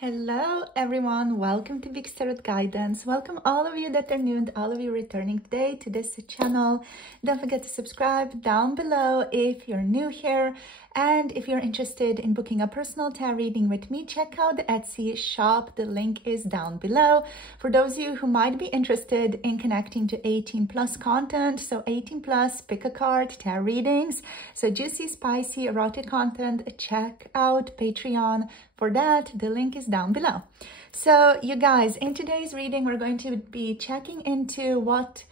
Hello everyone, welcome to Big Tarot Guidance. Welcome all of you that are new and all of you returning today to this channel. Don't forget to subscribe down below if you're new here. And if you're interested in booking a personal tarot reading with me, check out the Etsy shop. The link is down below. For those of you who might be interested in connecting to 18+ content, so 18+, pick a card, tarot readings, so juicy, spicy, erotic content, check out Patreon. For that, the link is down below. So you guys, in today's reading, we're going to be checking into what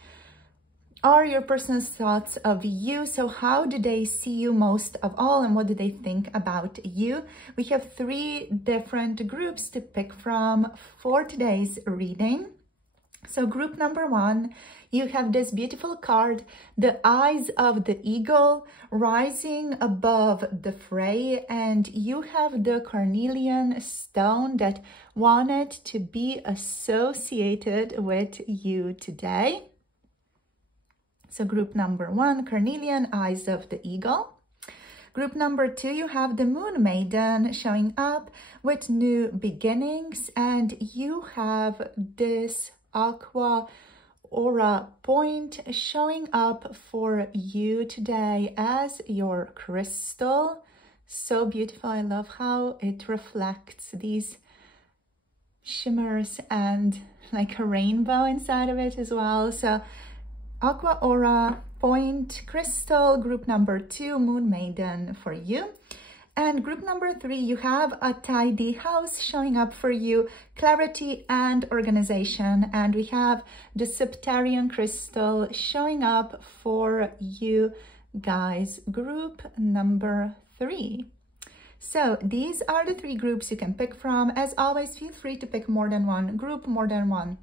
are your personal thoughts of you. So how do they see you most of all, and what do they think about you? We have 3 different groups to pick from for today's reading. So group number 1, you have this beautiful card, the eyes of the eagle rising above the fray, and you have the carnelian stone that wanted to be associated with you today. So group number 1, carnelian, eyes of the eagle. Group number 2, you have the moon maiden showing up with new beginnings, and you have this aqua aura point showing up for you today as your crystal. So beautiful. I love how it reflects these shimmers and like a rainbow inside of it as well. So aqua aura point crystal, group number 2, moon maiden for you. And group number 3, you have a tidy house showing up for you, clarity and organization. And we have the Septarian crystal showing up for you guys, group number 3. So these are the 3 groups you can pick from. As always, feel free to pick more than one group, more than one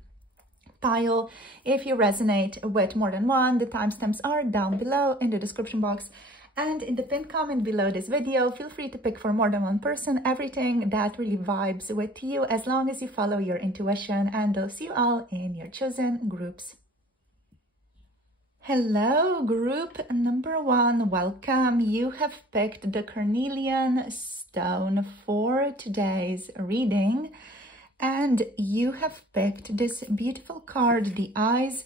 pile. If you resonate with more than one, the timestamps are down below in the description box. And in the pinned comment below this video, feel free to pick for more than one person, everything that really vibes with you, as long as you follow your intuition. And I'll see you all in your chosen groups. Hello, group number 1, welcome. You have picked the carnelian stone for today's reading. And you have picked this beautiful card, the eyes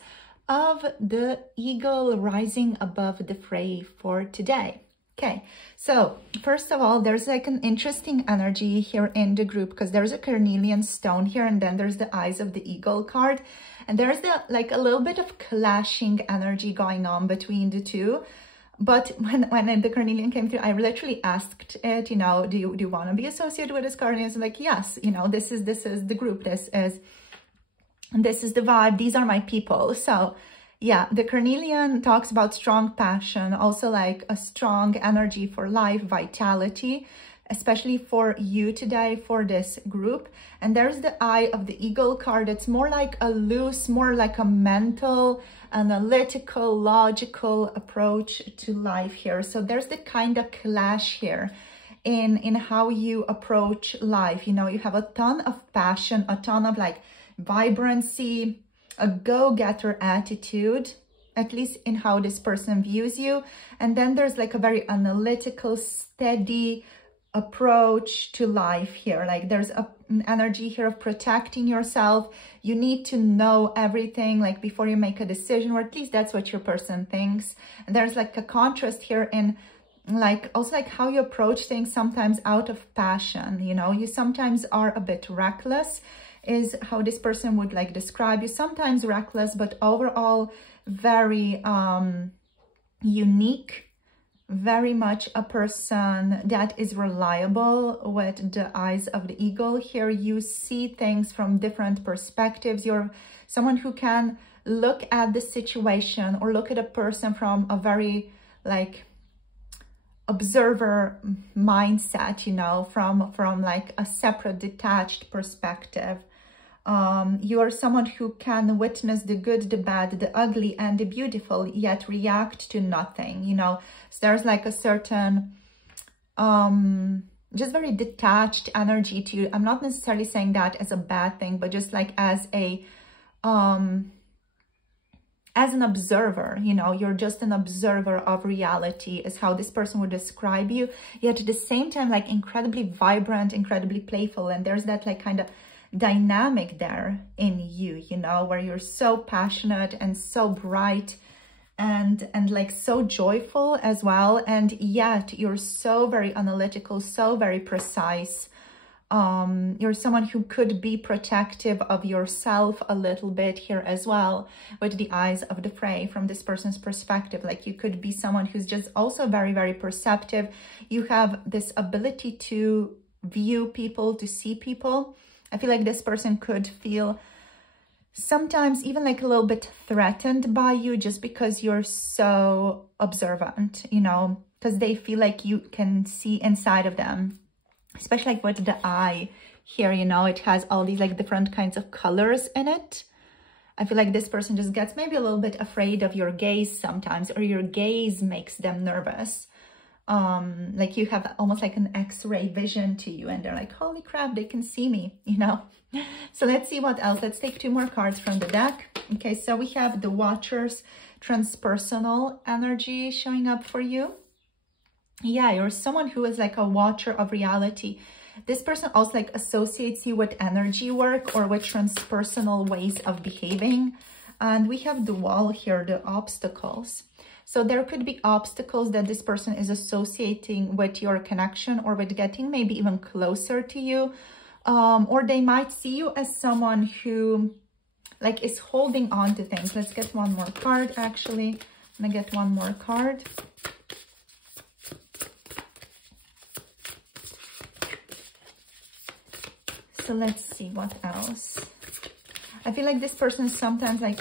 of the eagle rising above the fray for today. Okay, so first of all, there's like an interesting energy here in the group because there's a carnelian stone here, and then there's the eyes of the eagle card, and there's like a little bit of clashing energy going on between the two. But when the carnelian came through, I literally asked it, you know, do you want to be associated with this carnelian? So like, yes, you know, this is the group, this is the vibe, these are my people. So yeah, the carnelian talks about strong passion, also like a strong energy for life, vitality, especially for you today, for this group. And there's the eye of the eagle card. It's more like a loose, more like a mental, analytical, logical approach to life here. So there's the kind of clash here in how you approach life. You know, you have a ton of passion, a ton of like vibrancy, a go-getter attitude, at least in how this person views you. And then there's like a very analytical, steady approach to life here. Like there's an energy here of protecting yourself. You need to know everything like before you make a decision, or at least that's what your person thinks. And there's like a contrast here in like also like how you approach things, sometimes out of passion. You know, you sometimes are a bit reckless, is how this person would like describe you. Sometimes reckless, but overall very unique, very much a person that is reliable with the eyes of the eagle. Here you see things from different perspectives. You're someone who can look at the situation or look at a person from a very like observer mindset, you know, from like a separate, detached perspective. You are someone who can witness the good, the bad, the ugly, and the beautiful, yet react to nothing, you know. So there's like a certain, just very detached energy to you. I'm not necessarily saying that as a bad thing, but just like as a as an observer, you know, you're just an observer of reality is how this person would describe you, yet at the same time, like incredibly vibrant, incredibly playful. And there's that like kind of dynamic there in you, you know, where you're so passionate and so bright and like so joyful as well. And yet you're so very analytical, so very precise. You're someone who could be protective of yourself a little bit here as well, with the eyes of the prey from this person's perspective. Like you could be someone who's just also very, very perceptive. You have this ability to view people, to see people. I feel like this person could feel sometimes even like a little bit threatened by you just because you're so observant, you know, because they feel like you can see inside of them. Especially like with the eye here, you know, it has all these like different kinds of colors in it. I feel like this person just gets maybe a little bit afraid of your gaze sometimes, or your gaze makes them nervous. Like you have almost like an X-ray vision to you and they're like, holy crap, they can see me, you know. So let's see what else. Let's take 2 more cards from the deck. Okay, so we have the Watcher's transpersonal energy showing up for you. Yeah, you're someone who is like a watcher of reality. This person also like associates you with energy work or with transpersonal ways of behaving. And we have the wall here, the obstacles. So there could be obstacles that this person is associating with your connection or with getting maybe even closer to you. Or they might see you as someone who like is holding on to things. Let's get 1 more card actually. I'm gonna get 1 more card. So let's see what else. I feel like this person is sometimes like,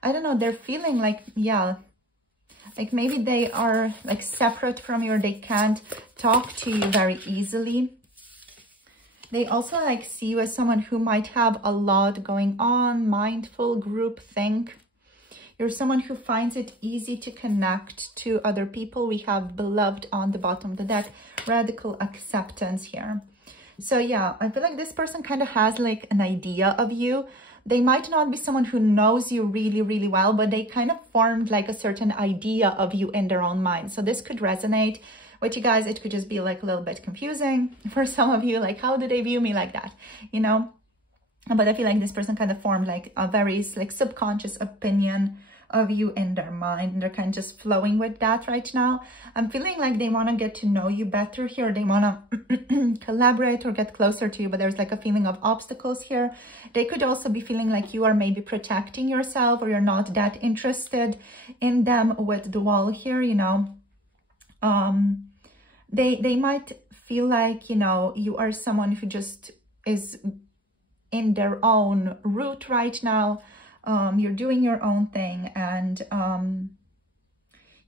I don't know, they're feeling like, yeah, like maybe they are like separate from you, or they can't talk to you very easily. They also like see you as someone who might have a lot going on, mindful, group think. You're someone who finds it easy to connect to other people. We have beloved on the bottom of the deck, radical acceptance here. So yeah, I feel like this person kind of has like an idea of you. They might not be someone who knows you really, really well, but they kind of formed like a certain idea of you in their own mind. So this could resonate with you guys. It could just be like a little bit confusing for some of you, like how do they view me like that, you know? But I feel like this person kind of formed like a very like subconscious opinion of you in their mind, and they're kind of just flowing with that right now. I'm feeling like they want to get to know you better here. They want to collaborate or get closer to you, but there's like a feeling of obstacles here. They could also be feeling like you are maybe protecting yourself, or you're not that interested in them with the wall here, you know. They might feel like, you know, you are someone who just is in their own route right now. You're doing your own thing, and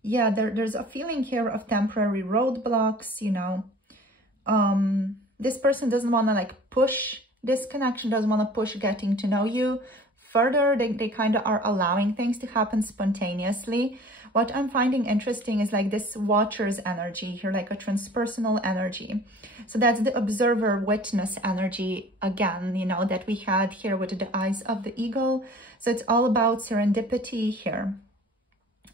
yeah, there's a feeling here of temporary roadblocks, you know. This person doesn't want to like push this connection, doesn't want to push getting to know you further. They kind of are allowing things to happen spontaneously. What I'm finding interesting is like this Watcher's energy here, like a transpersonal energy. So that's the observer witness energy again, you know, that we had here with the eyes of the eagle. So it's all about serendipity here.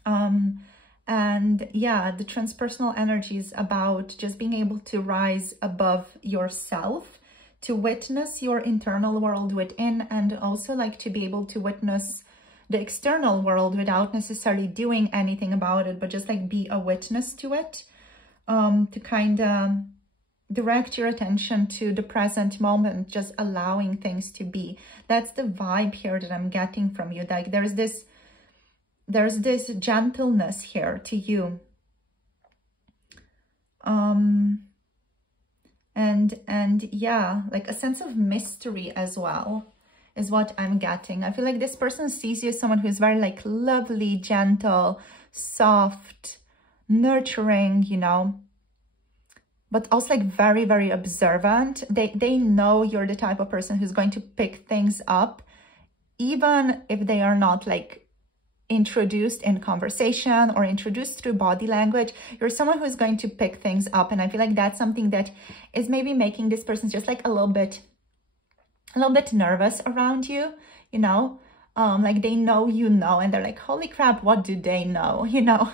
And yeah, the transpersonal energy is about just being able to rise above yourself, to witness your internal world within, and also like to be able to witness the external world without necessarily doing anything about it, but just like be a witness to it, to kind of direct your attention to the present moment, just allowing things to be. That's the vibe here that I'm getting from you. Like there's this gentleness here to you. And yeah, like a sense of mystery as well is what I'm getting. I feel like this person sees you as someone who is very like lovely, gentle, soft, nurturing, you know, but also like very, very observant. They know you're the type of person who's going to pick things up, even if they are not like introduced in conversation or introduced through body language. You're someone who's going to pick things up. And I feel like that's something that is maybe making this person just like a little bit nervous around you, you know. like they know you know, and they're like, holy crap, what do they know, you know?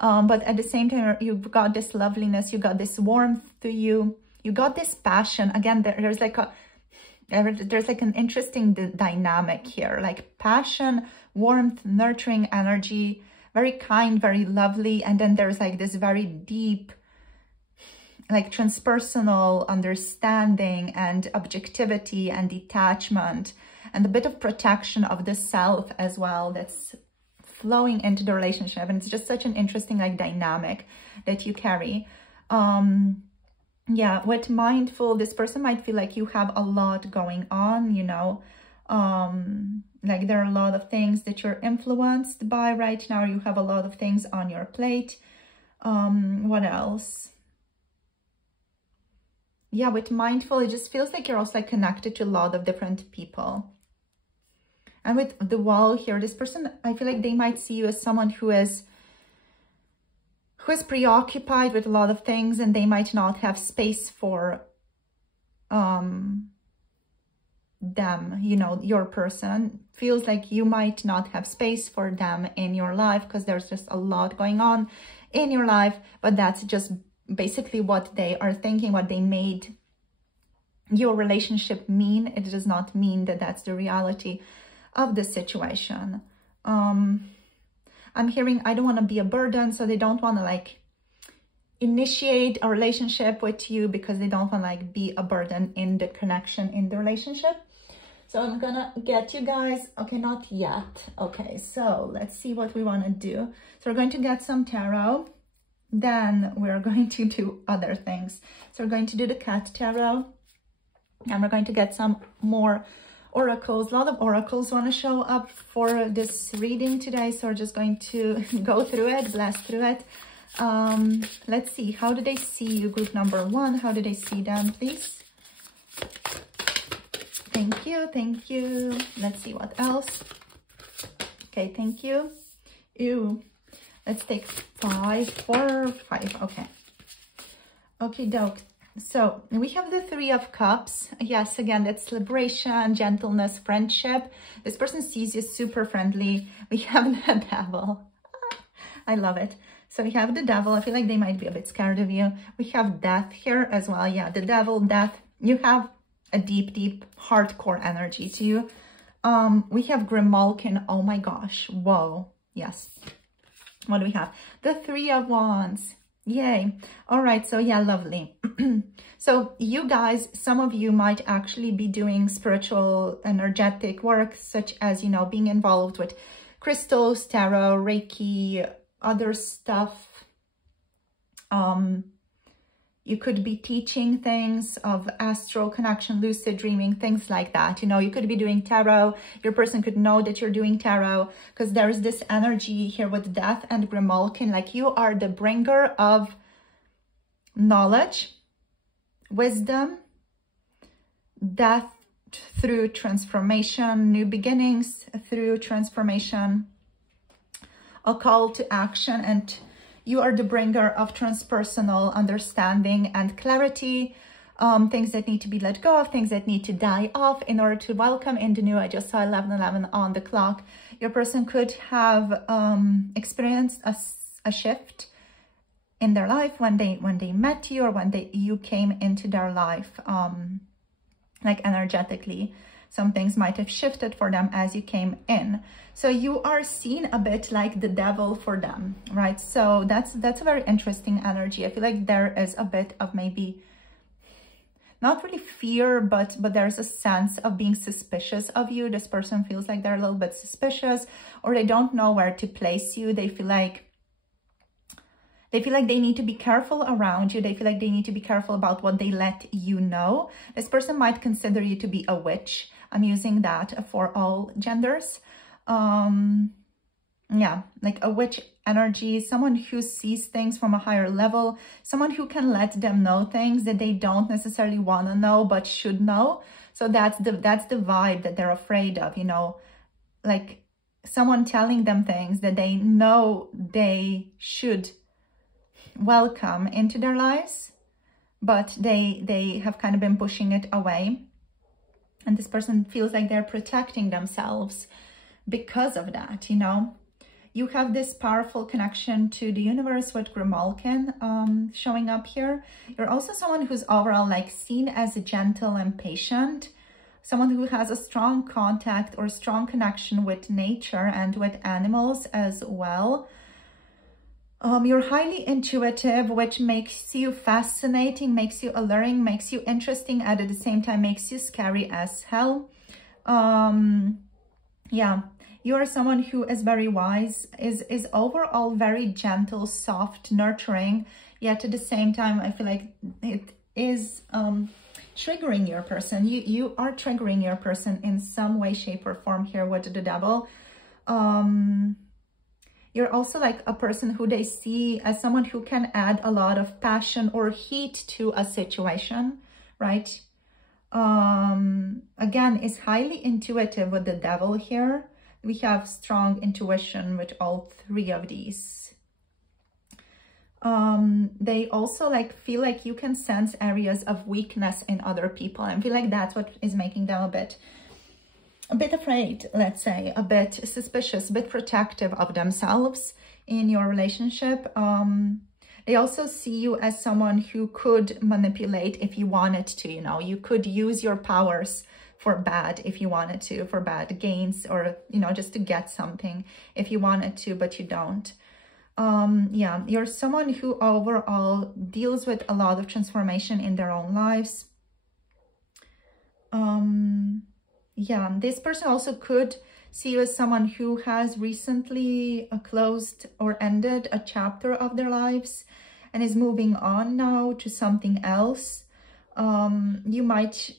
But at the same time, you've got this loveliness, you got this warmth to you, you got this passion. Again, there's like an interesting dynamic here, like passion, warmth, nurturing energy, very kind, very lovely. And then there's like this very deep, like transpersonal understanding and objectivity and detachment and a bit of protection of the self as well that's flowing into the relationship. And it's just such an interesting like dynamic that you carry. Yeah, with mindful, this person might feel like you have a lot going on, you know, like there are a lot of things that you're influenced by right now. You have a lot of things on your plate. What else? Yeah, with mindful, it just feels like you're also like connected to a lot of different people. And with the wall here, this person, I feel like they might see you as someone who is preoccupied with a lot of things, and they might not have space for them, you know, your person feels like you might not have space for them in your life because there's just a lot going on in your life. But that's just basically what they are thinking, what they made your relationship mean. It does not mean that that's the reality of the situation. I'm hearing, I don't want to be a burden, so they don't want to like initiate a relationship with you because they don't want to like be a burden in the connection, in the relationship. So I'm gonna get you guys, okay, not yet. Okay, so let's see what we want to do. So we're going to get some tarot, then we're going to do other things. So we're going to do the cat tarot, and we're going to get some more oracles. A lot of oracles want to show up for this reading today, so we're just going to go through it, blast through it. Let's see, how do they see you, group number 1? How do they see them, please? Thank you, thank you. Let's see what else. Okay, thank you. Ew. Let's take 5, 4, 5. Okay. Okay, doke. So we have the 3 of Cups. Yes, again, that's liberation, gentleness, friendship. This person sees you super friendly. We have the Devil. I love it. So we have the Devil. I feel like they might be a bit scared of you. We have Death here as well. Yeah, the Devil, Death. You have a deep, deep, hardcore energy to you. We have Grimalkin. Oh my gosh. Whoa. Yes. What do we have? The 3 of Wands. Yay. All right. So yeah, lovely. So you guys, some of you might actually be doing spiritual, energetic work, such as, you know, being involved with crystals, tarot, Reiki, other stuff. You could be teaching things of astral connection, lucid dreaming, things like that. You know, you could be doing tarot. Your person could know that you're doing tarot because there's this energy here with Death and Grimalkin. Like you are the bringer of knowledge, wisdom, death through transformation, new beginnings through transformation, a call to action, and you are the bringer of transpersonal understanding and clarity, things that need to be let go of, things that need to die off in order to welcome in the new. I just saw 11:11 on the clock. Your person could have experienced a shift in their life when they met you, or when you came into their life, like energetically. Some things might have shifted for them as you came in. So you are seen a bit like the Devil for them, right? So that's a very interesting energy. I feel like there is a bit of maybe, not really fear, but there's a sense of being suspicious of you. This person feels like they're a little bit suspicious, or they don't know where to place you. They feel like they need to be careful around you. They feel like they need to be careful about what they let you know. This person might consider you to be a witch. I'm using that for all genders. Yeah, like a witch energy, someone who sees things from a higher level, someone who can let them know things that they don't necessarily want to know but should know. So that's the vibe that they're afraid of, you know, like someone telling them things that they know they should welcome into their lives, but they have kind of been pushing it away. And this person feels like they're protecting themselves because of that, you know. You have this powerful connection to the universe with Grimalkin showing up here. You're also someone who's overall like seen as gentle and patient, someone who has a strong contact or strong connection with nature and with animals as well. You're highly intuitive, which makes you fascinating, makes you alluring, makes you interesting, and at the same time makes you scary as hell. Yeah, you are someone who is very wise, is overall very gentle, soft, nurturing, yet at the same time, I feel like it is triggering your person. You are triggering your person in some way, shape, or form here with the devil. You're also like a person who they see as someone who can add a lot of passion or heat to a situation, right? Again, is highly intuitive with the devil here. We have strong intuition with all three of these. They also like feel like you can sense areas of weakness in other people, and feel like that's what is making them a bit afraid, let's say, a bit suspicious, a bit protective of themselves in your relationship. They also see you as someone who could manipulate if you wanted to, you know. You could use your powers for bad if you wanted to, for bad gains, or, you know, just to get something if you wanted to, but you don't. Yeah, you're someone who overall deals with a lot of transformation in their own lives. Yeah, this person also could see you as someone who has recently closed or ended a chapter of their lives and is moving on now to something else. You might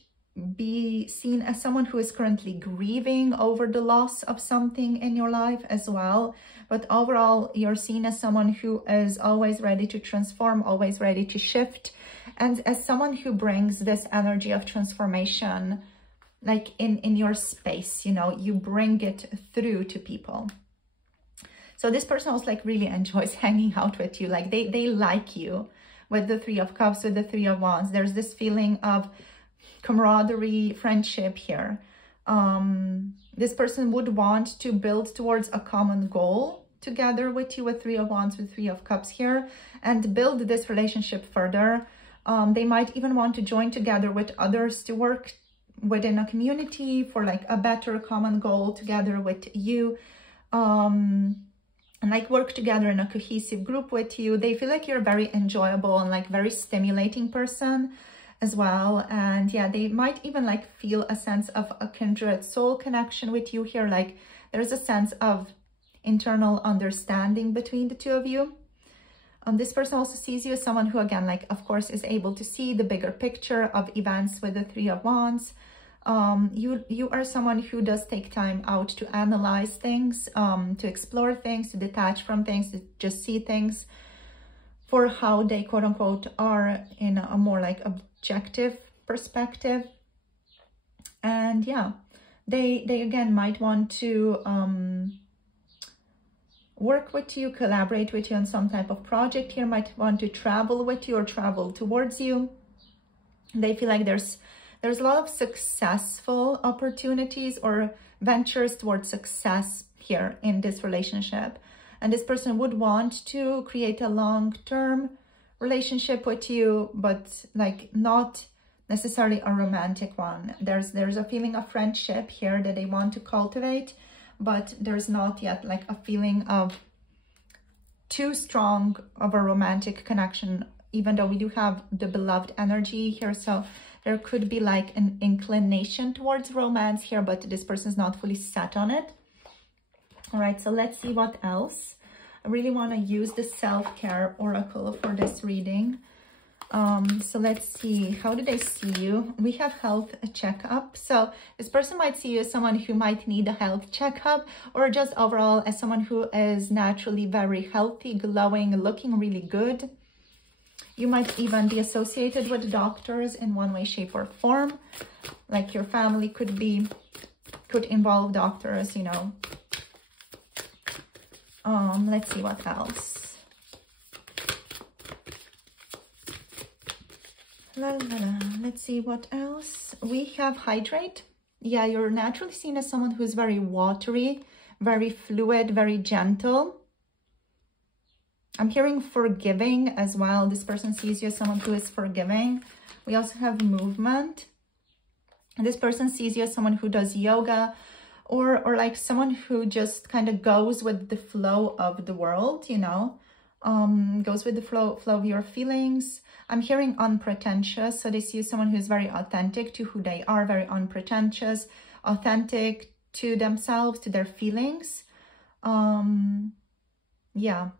be seen as someone who is currently grieving over the loss of something in your life as well. But overall, you're seen as someone who is always ready to transform, always ready to shift, and as someone who brings this energy of transformation like in your space, you know, you bring it through to people. So this person also like really enjoys hanging out with you. Like they like you with the Three of Cups, with the Three of Wands. There's this feeling of camaraderie, friendship here. This person would want to build towards a common goal together with you with Three of Wands, with Three of Cups here, and build this relationship further. They might even want to join together with others to work within a community for like a better common goal together with you, and like work together in a cohesive group with you. They feel like you're a very enjoyable and like very stimulating person as well. And yeah, they might even like feel a sense of a kindred soul connection with you here. Like there's a sense of internal understanding between the two of you. This person also sees you as someone who, again, like, of course, is able to see the bigger picture of events with the Three of Wands. You are someone who does take time out to analyze things, to explore things, to detach from things, to just see things for how they, quote unquote, are in a more like objective perspective. And yeah, they again might want to work with you, collaborate with you on some type of project here, might want to travel with you or travel towards you. They feel like there's a lot of successful opportunities or ventures towards success here in this relationship. And this person would want to create a long-term relationship with you, but like not necessarily a romantic one. There's a feeling of friendship here that they want to cultivate, but there's not yet like a feeling of too strong of a romantic connection, even though we do have the beloved energy here. So there could be like an inclination towards romance here, but this person's not fully set on it. All right, so let's see what else. I really want to use the self-care oracle for this reading. So let's see, how do they see you? We have health checkup. So this person might see you as someone who might need a health checkup, or just overall as someone who is naturally very healthy, glowing, looking really good. You might even be associated with doctors in one way, shape, or form. Like your family could involve doctors, you know. Let's see what else. Let's see what else. We have hydrate. Yeah, you're naturally seen as someone who's very watery, very fluid, very gentle. I'm hearing forgiving as well. This person sees you as someone who is forgiving. We also have movement. And this person sees you as someone who does yoga, or like someone who just kind of goes with the flow of the world, you know, goes with the flow of your feelings. I'm hearing unpretentious. So they see someone who's very authentic to who they are, very unpretentious, authentic to themselves, to their feelings. Yeah.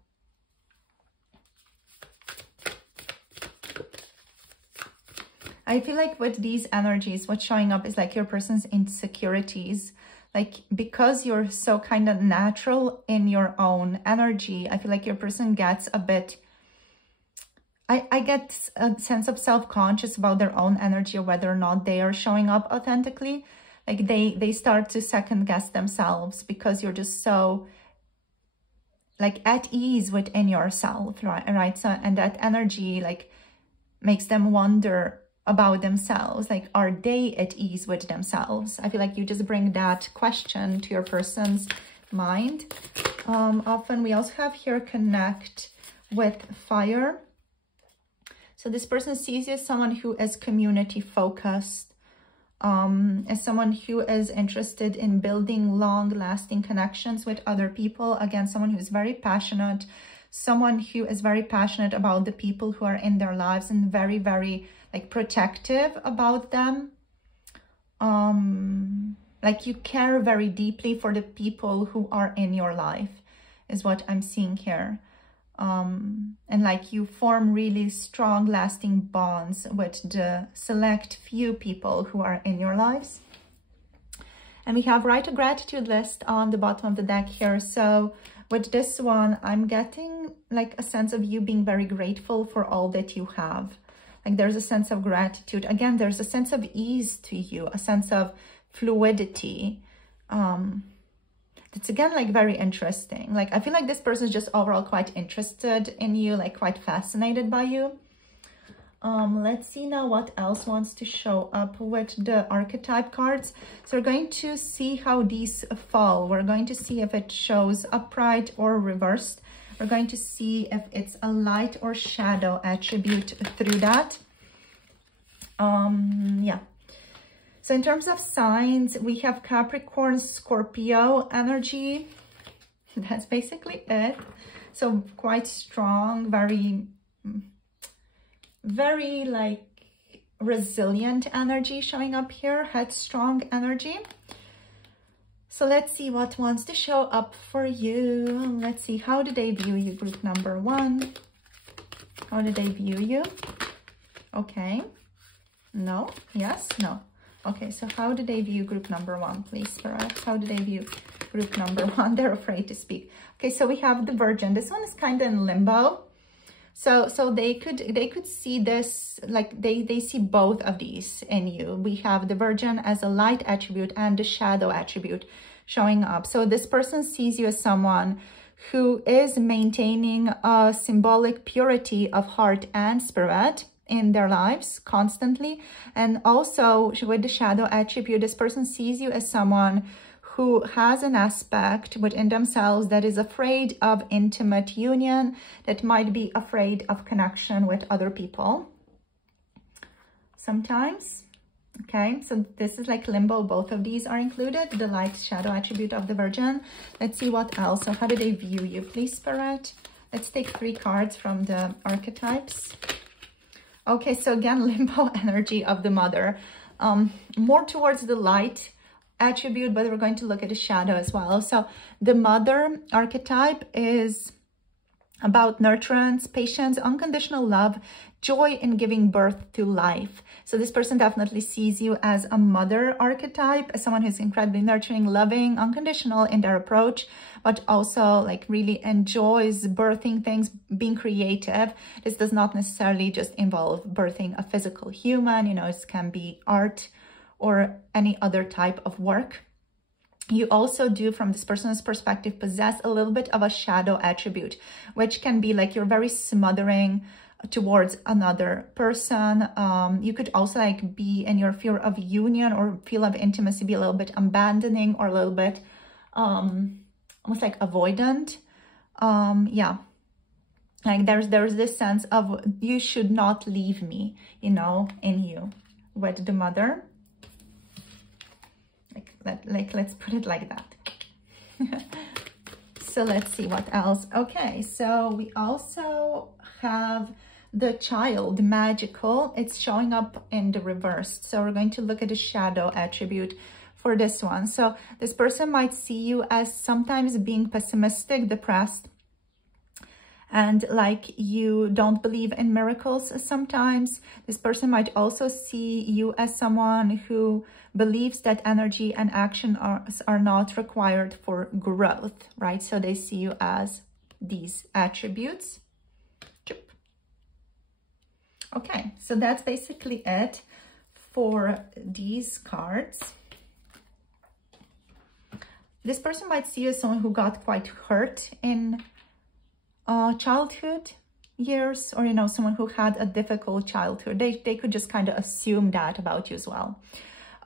I feel like with these energies, what's showing up is like your person's insecurities. Like, because you're so kind of natural in your own energy, I feel like your person gets a bit, I get a sense of self-conscious about their own energy, or whether or not they are showing up authentically. Like they start to second guess themselves because you're just so like at ease within yourself, right? So, and that energy like makes them wonder about themselves. Like, are they at ease with themselves? I feel like you just bring that question to your person's mind. Often we also have here connect with fire. So this person sees you as someone who is community focused, as someone who is interested in building long-lasting connections with other people. Again, someone who is very passionate, someone who is very passionate about the people who are in their lives and very, very like protective about them. Like you care very deeply for the people who are in your life is what I'm seeing here. And like you form really strong, lasting bonds with the select few people who are in your lives. And we have write a gratitude list on the bottom of the deck here. So with this one, I'm getting like a sense of you being very grateful for all that you have. Like there's a sense of gratitude. Again, there's a sense of ease to you, a sense of fluidity. It's again like very interesting. Like I feel like this person is just overall quite interested in you, like quite fascinated by you. Let's see now what else wants to show up with the archetype cards. So we're going to see how these fall. We're going to see if it shows upright or reversed. We're going to see if it's a light or shadow attribute through that. Yeah. So in terms of signs, we have Capricorn, Scorpio energy. That's basically it. So quite strong, very like resilient energy showing up here, headstrong energy. So let's see what wants to show up for you. Let's see, how do they view you, group number one? How do they view you? Okay. No, yes, no. Okay, so how do they view group number one, please, correct? How do they view group number one? They're afraid to speak. Okay, so we have the Virgin. This one is kind of in limbo. So they could see this, like they see both of these in you. We have the Virgin as a light attribute and the shadow attribute showing up. So this person sees you as someone who is maintaining a symbolic purity of heart and spirit in their lives constantly. And also with the shadow attribute, this person sees you as someone who has an aspect within themselves that is afraid of intimate union, that might be afraid of connection with other people sometimes. Okay, so this is like limbo. Both of these are included, the light shadow attribute of the Virgin. Let's see what else. So how do they view you, please, Spirit? Let's take 3 cards from the archetypes. Okay, so again, limbo energy of the Mother. More towards the light attribute, but we're going to look at the shadow as well. So the Mother archetype is about nurturance, patience, unconditional love, joy in giving birth to life. So this person definitely sees you as a mother archetype, as someone who's incredibly nurturing, loving, unconditional in their approach, but also like really enjoys birthing things, being creative. This does not necessarily just involve birthing a physical human, you know, it can be art or any other type of work. You also do, from this person's perspective, possess a little bit of a shadow attribute, which can be like you're very smothering towards another person. You could also like be in your fear of union or feel of intimacy, be a little bit abandoning or a little bit almost like avoidant. Yeah, like there's this sense of you should not leave me, you know, in you with the mother. Like let's put it like that. So let's see what else. Okay, so we also have the child, magical. It's showing up in the reverse. So we're going to look at the shadow attribute for this one. So this person might see you as sometimes being pessimistic, depressed, and like you don't believe in miracles sometimes. This person might also see you as someone who believes that energy and action are not required for growth, right? So they see you as these attributes. Okay, so that's basically it for these cards. This person might see you as someone who got quite hurt in childhood years, or, you know, someone who had a difficult childhood. They could just kind of assume that about you as well.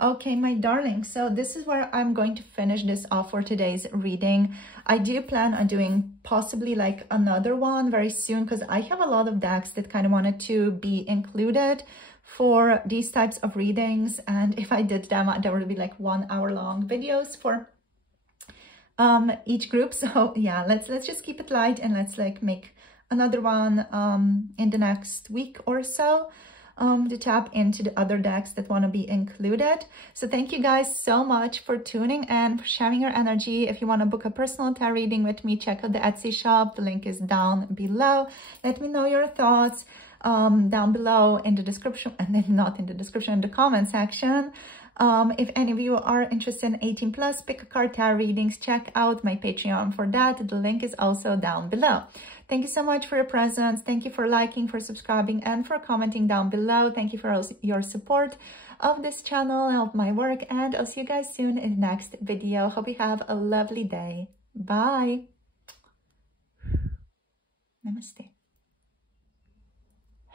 Okay, my darling, so this is where I'm going to finish this off for today's reading. I do plan on doing possibly like another one very soon, because I have a lot of decks that kind of wanted to be included for these types of readings. And if I did them, there would be like 1 hour long videos for each group. So yeah, let's just keep it light, and let's like make another one in the next week or so to tap into the other decks that want to be included. So thank you guys so much for tuning in, for sharing your energy. If you want to book a personal tarot reading with me, check out the Etsy shop. The link is down below. Let me know your thoughts down below in the description, and then not in the description, in the comment section. If any of you are interested in 18+ pick a card tarot readings, check out my Patreon for that. The link is also down below. Thank you so much for your presence. Thank you for liking, for subscribing, and for commenting down below. Thank you for your support of this channel and of my work. And I'll see you guys soon in the next video. Hope you have a lovely day. Bye. Namaste.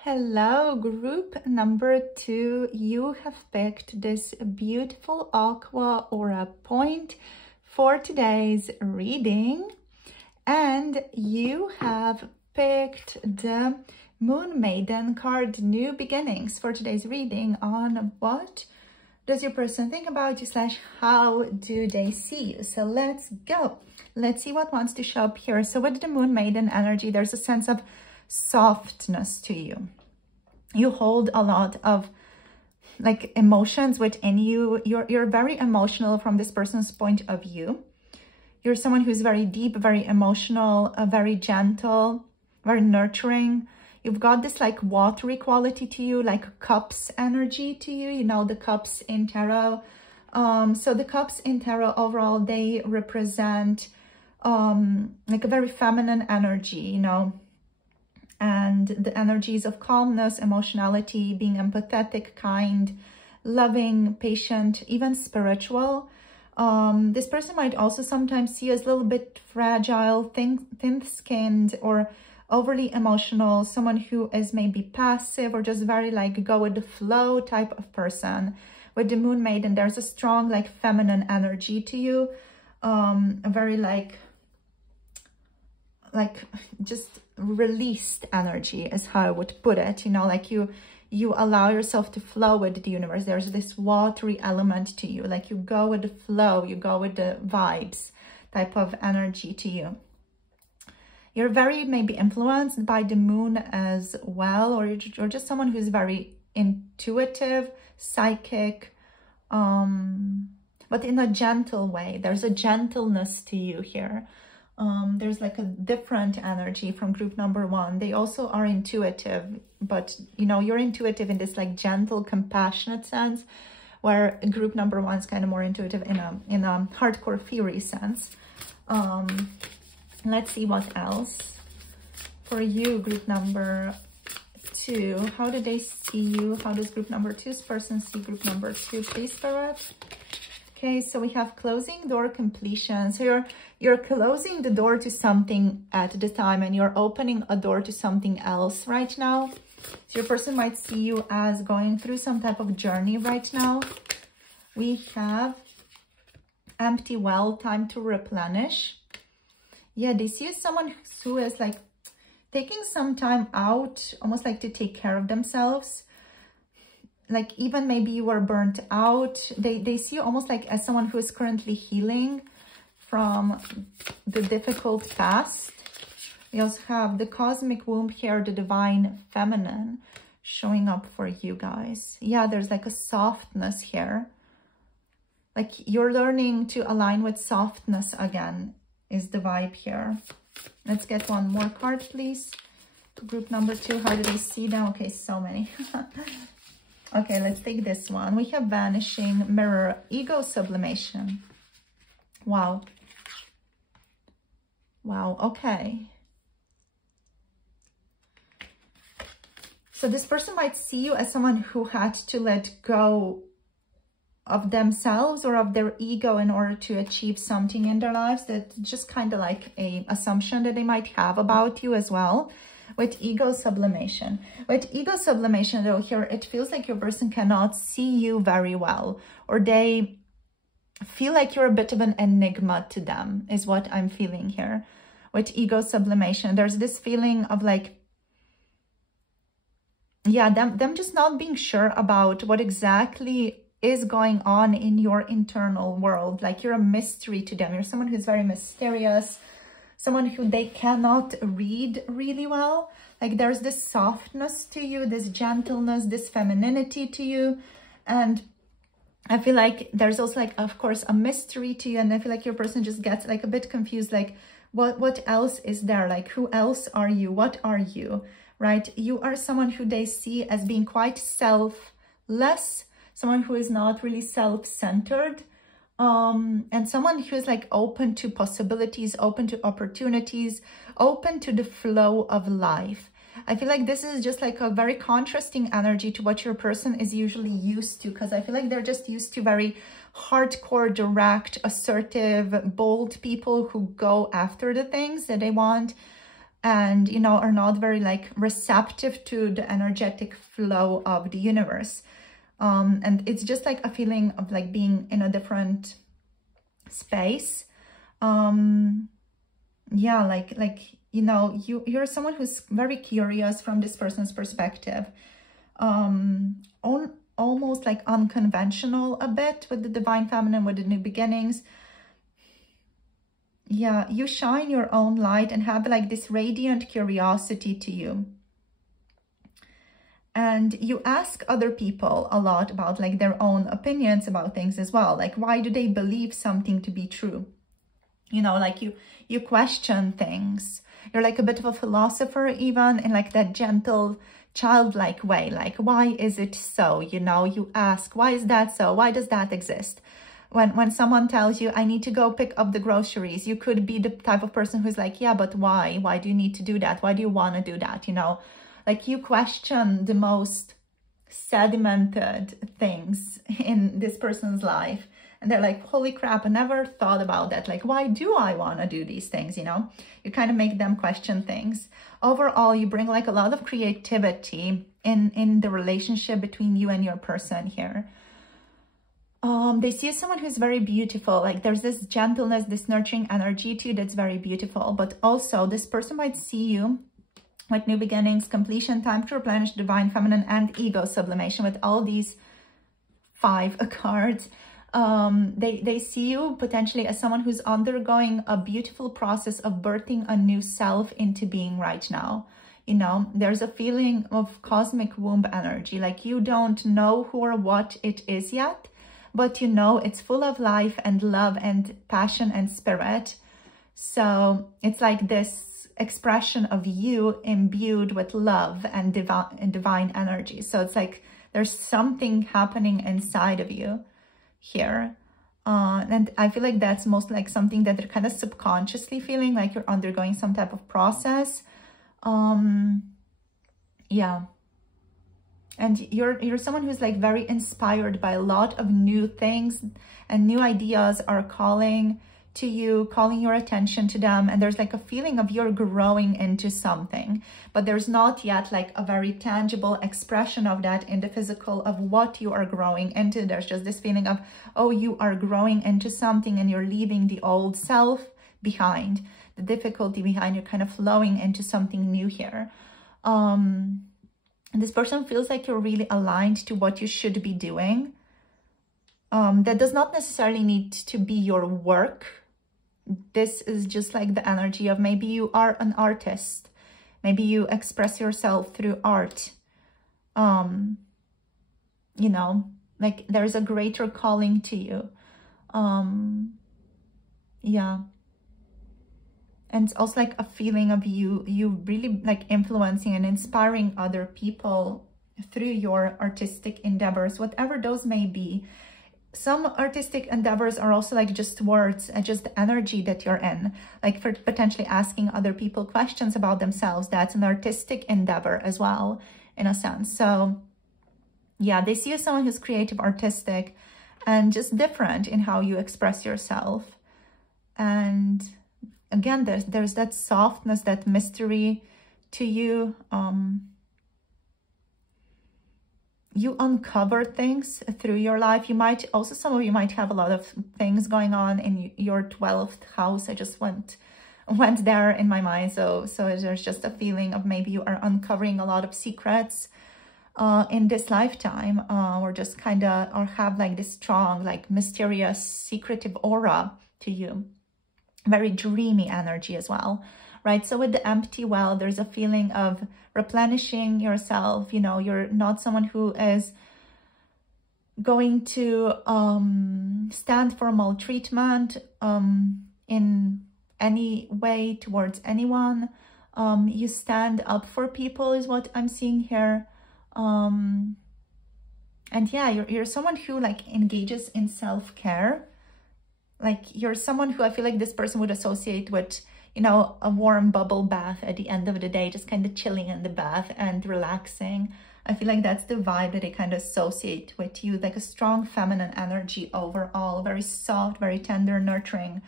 Hello, group number 2. You have picked this beautiful Aqua aura point for today's reading. And you have picked the Moon Maiden card, New Beginnings, for today's reading on what does your person think about you / how do they see you. So let's go. Let's see what wants to show up here. So with the Moon Maiden energy, there's a sense of softness to you. You hold a lot of like emotions within you. You're very emotional from this person's point of view. You're someone who's very deep, very emotional, very gentle, very nurturing. You've got this like watery quality to you, like cups energy to you, you know, the cups in tarot. So the cups in tarot overall, they represent like a very feminine energy, you know, and the energies of calmness, emotionality, being empathetic, kind, loving, patient, even spiritual. This person might also sometimes see as a little bit fragile, thin-skinned, or overly emotional, someone who is maybe passive or just very like go with the flow type of person. With the Moon Maiden, there's a strong like feminine energy to you, a very like just released energy is how I would put it, you know, like you allow yourself to flow with the universe. There's this watery element to you, like you go with the flow, you go with the vibes type of energy to you. You're very maybe influenced by the moon as well, or you're just someone who's very intuitive, psychic, but in a gentle way. There's a gentleness to you here. There's like a different energy from group number 1. They also are intuitive, but you know, you're intuitive in this like gentle, compassionate sense, where group number 1 is kind of more intuitive in a hardcore theory sense. Let's see what else for you, group number 2. How do they see you? How does group number 2's person see group number 2, please, Spirit? Okay, so we have closing door, completion. So you're closing the door to something at the time, and you're opening a door to something else right now. So your person might see you as going through some type of journey right now. We have empty well, time to replenish. Yeah, they see you as someone who is like taking some time out, almost like to take care of themselves. Like even maybe you were burnt out. They see you almost like as someone who is currently healing from the difficult past. We also have the cosmic womb here, the divine feminine showing up for you guys. Yeah, there's like a softness here. Like you're learning to align with softness again is the vibe here. Let's get one more card, please. Group number 2, how do they see them? Okay, so many. Okay, let's take this one. We have vanishing, mirror, ego sublimation. Wow. Wow, okay. So this person might see you as someone who had to let go of themselves or of their ego in order to achieve something in their lives. That's just kind of like a assumption that they might have about you as well. With ego sublimation. With ego sublimation though, here it feels like your person cannot see you very well, or they feel like you're a bit of an enigma to them, is what I'm feeling here. With ego sublimation, there's this feeling of like, yeah, them just not being sure about what exactly is going on in your internal world. Like you're a mystery to them. You're someone who's very mysterious, someone who they cannot read really well. Like there's this softness to you, this gentleness, this femininity to you. And I feel like there's also like, of course, a mystery to you. And I feel like your person just gets like a bit confused. Like what else is there? Like who else are you? What are you? Right? You are someone who they see as being quite selfless, someone who is not really self-centered. And someone who is like open to possibilities, open to opportunities, open to the flow of life. I feel like this is just like a very contrasting energy to what your person is usually used to, because I feel like they're just used to very hardcore, direct, assertive, bold people who go after the things that they want and, you know, are not very like receptive to the energetic flow of the universe. And it's just like a feeling of like being in a different space. Yeah, like, you know, you're someone who's very curious from this person's perspective. Almost like unconventional a bit with the divine feminine, with the new beginnings. Yeah, you shine your own light and have like this radiant curiosity to you. And you ask other people a lot about like their own opinions about things as well. Like, why do they believe something to be true? You know, like you question things. You're like a bit of a philosopher even, in like that gentle, childlike way. Like, why is it so? You know, you ask, why is that so? Why does that exist? When someone tells you, I need to go pick up the groceries, you could be the type of person who's like, yeah, but why? Why do you need to do that? Why do you want to do that? You know, like you question the most sedimented things in this person's life. And they're like, holy crap, I never thought about that. Like, why do I want to do these things? You know, you kind of make them question things. Overall, you bring like a lot of creativity in the relationship between you and your person here. They see someone who's very beautiful. Like there's this gentleness, this nurturing energy to you that's very beautiful. But also this person might see you with new beginnings, completion, time to replenish, divine feminine, and ego sublimation. With all these 5 cards, they see you potentially as someone who's undergoing a beautiful process of birthing a new self into being right now. You know, there's a feeling of cosmic womb energy. Like you don't know who or what it is yet, but you know it's full of life and love and passion and spirit. So it's like this expression of you imbued with love and divine energy. So it's like there's something happening inside of you here. And I feel like that's most like something that they're kind of subconsciously feeling, like you're undergoing some type of process. Yeah. And you're someone who's like very inspired by a lot of new things, and new ideas are calling to you, calling your attention to them. And there's like a feeling of you're growing into something, but there's not yet like a very tangible expression of that in the physical of what you are growing into. There's just this feeling of, oh, you are growing into something and you're leaving the old self behind, the difficulty behind. You're kind of flowing into something new here. And this person feels like you're really aligned to what you should be doing. That does not necessarily need to be your work. This is just like the energy of maybe you are an artist. Maybe you express yourself through art. You know, like there's a greater calling to you. Yeah. And it's also like a feeling of you really like influencing and inspiring other people through your artistic endeavors, whatever those may be. Some artistic endeavors are also like just words, just the energy that you're in, like for potentially asking other people questions about themselves. That's an artistic endeavor as well, in a sense. So yeah, they see you as someone who's creative, artistic, and just different in how you express yourself. And again, there's that softness, that mystery to you. You uncover things through your life. You might also, some of you might have a lot of things going on in your 12th house. I just went there in my mind. So there's just a feeling of maybe you are uncovering a lot of secrets in this lifetime, or just kind of, or have like this strong, like mysterious, secretive aura to you. Very dreamy energy as well, right? So with the empty well, there's a feeling of replenishing yourself. You know, you're not someone who is going to stand for maltreatment in any way towards anyone. You stand up for people is what I'm seeing here. And yeah, you're someone who like engages in self-care. Like you're someone who I feel like this person would associate with, you know, a warm bubble bath at the end of the day, just kind of chilling in the bath and relaxing. I feel like that's the vibe that they kind of associate with you, like a strong feminine energy overall, very soft, very tender, nurturing,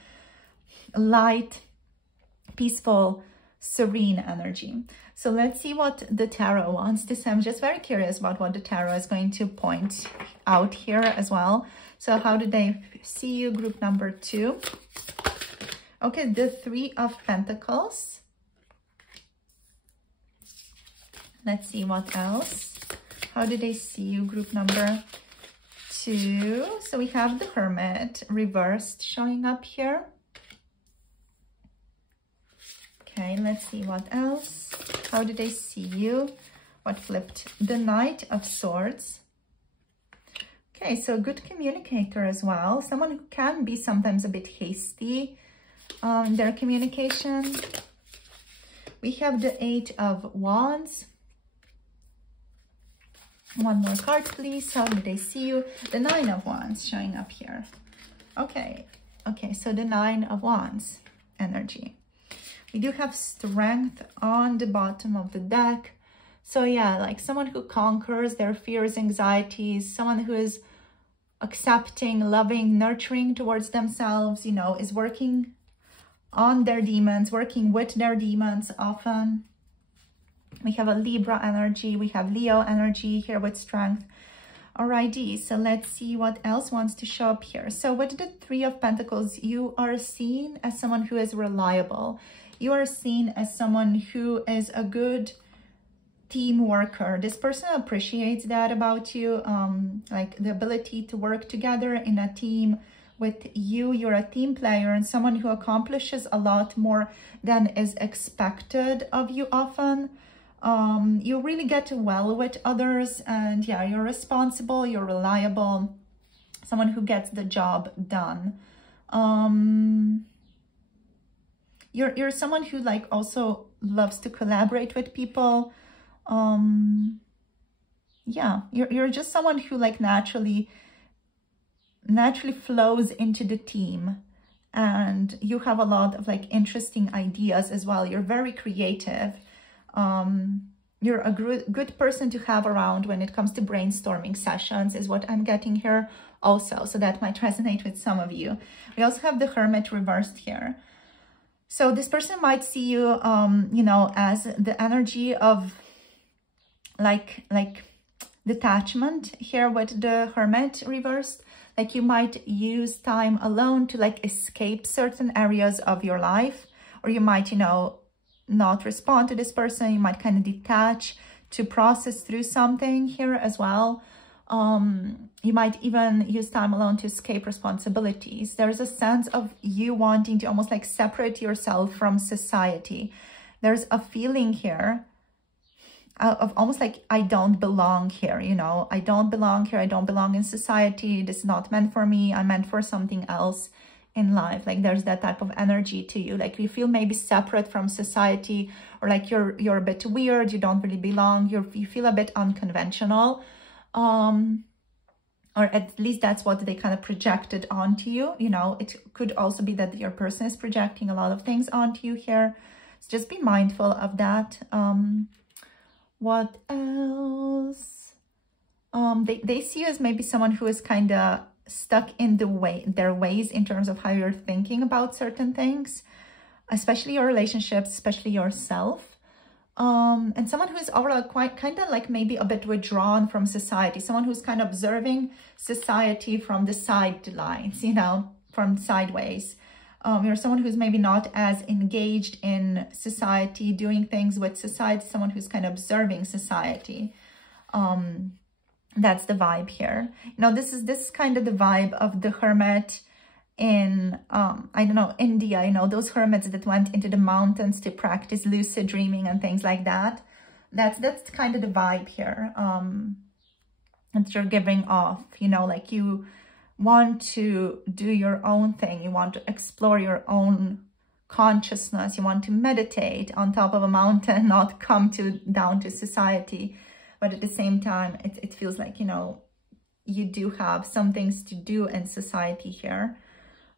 light, peaceful, serene energy. So let's see what the tarot wants to say. I'm just very curious about what the tarot is going to point out here as well. So how do they see you, group number 2? Okay, the 3 of Pentacles. Let's see what else. How do they see you, group number 2? So we have the Hermit reversed showing up here. Okay, let's see what else. How do they see you? What flipped? The Knight of Swords. Okay, so good communicator as well. Someone who can be sometimes a bit hasty in their communication. We have the 8 of Wands. One more card, please. How do they see you? The 9 of Wands showing up here. Okay, so the 9 of Wands energy. We do have Strength on the bottom of the deck. So yeah, like someone who conquers their fears, anxieties, someone who is accepting, loving, nurturing towards themselves, you know, is working on their demons, working with their demons often. We have a Libra energy. We have Leo energy here with Strength. Alrighty, so let's see what else wants to show up here. So with the 3 of Pentacles, you are seen as someone who is reliable. You are seen as someone who is a good team worker. This person appreciates that about you, like the ability to work together in a team with you. You're a team player and someone who accomplishes a lot more than is expected of you often. You really get well with others, and yeah, you're responsible, you're reliable, someone who gets the job done. You're someone who like also loves to collaborate with people. Yeah, you're just someone who like naturally flows into the team, and you have a lot of like interesting ideas as well. You're very creative. You're a good person to have around when it comes to brainstorming sessions is what I'm getting here also. So that might resonate with some of you. We also have the Hermit reversed here. So this person might see you, you know, as the energy of like detachment here with the Hermit reversed. Like you might use time alone to like escape certain areas of your life, or you might, you know, not respond to this person. You might kind of detach to process through something here as well. You might even use time alone to escape responsibilities. There's a sense of you wanting to almost like separate yourself from society. There's a feeling here of almost like, I don't belong here, you know, I don't belong here. I don't belong in society. This is not meant for me. I'm meant for something else in life. Like there's that type of energy to you. Like you feel maybe separate from society, or like you're a bit weird. You don't really belong. You feel a bit unconventional. Or at least that's what they kind of projected onto you. You know, it could also be that your person is projecting a lot of things onto you here. So just be mindful of that. What else? They see you as maybe someone who is kind of stuck in their ways in terms of how you're thinking about certain things, especially your relationships, especially yourself. And someone who is overall quite kind of like maybe a bit withdrawn from society, someone who's kind of observing society from the sidelines, you know, from sideways. You're someone who's maybe not as engaged in society, doing things with society, someone who's kind of observing society. That's the vibe here. You know, this is kind of the vibe of the hermit in, I don't know, India, you know, those hermits that went into the mountains to practice lucid dreaming and things like that. That's kind of the vibe here, that you're giving off, you know, like you want to do your own thing. You want to explore your own consciousness. You want to meditate on top of a mountain, not come down to society. But at the same time, it feels like, you know, you do have some things to do in society here.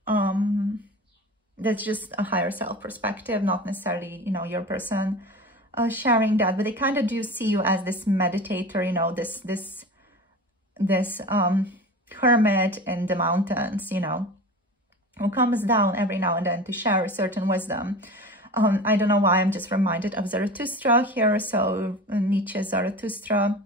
That's just a higher self perspective, not necessarily, you know, your person sharing that, but they kind of do see you as this meditator, you know, this hermit in the mountains, you know, who comes down every now and then to share certain wisdom. I don't know why I'm just reminded of Zarathustra here. So Nietzsche, Zarathustra,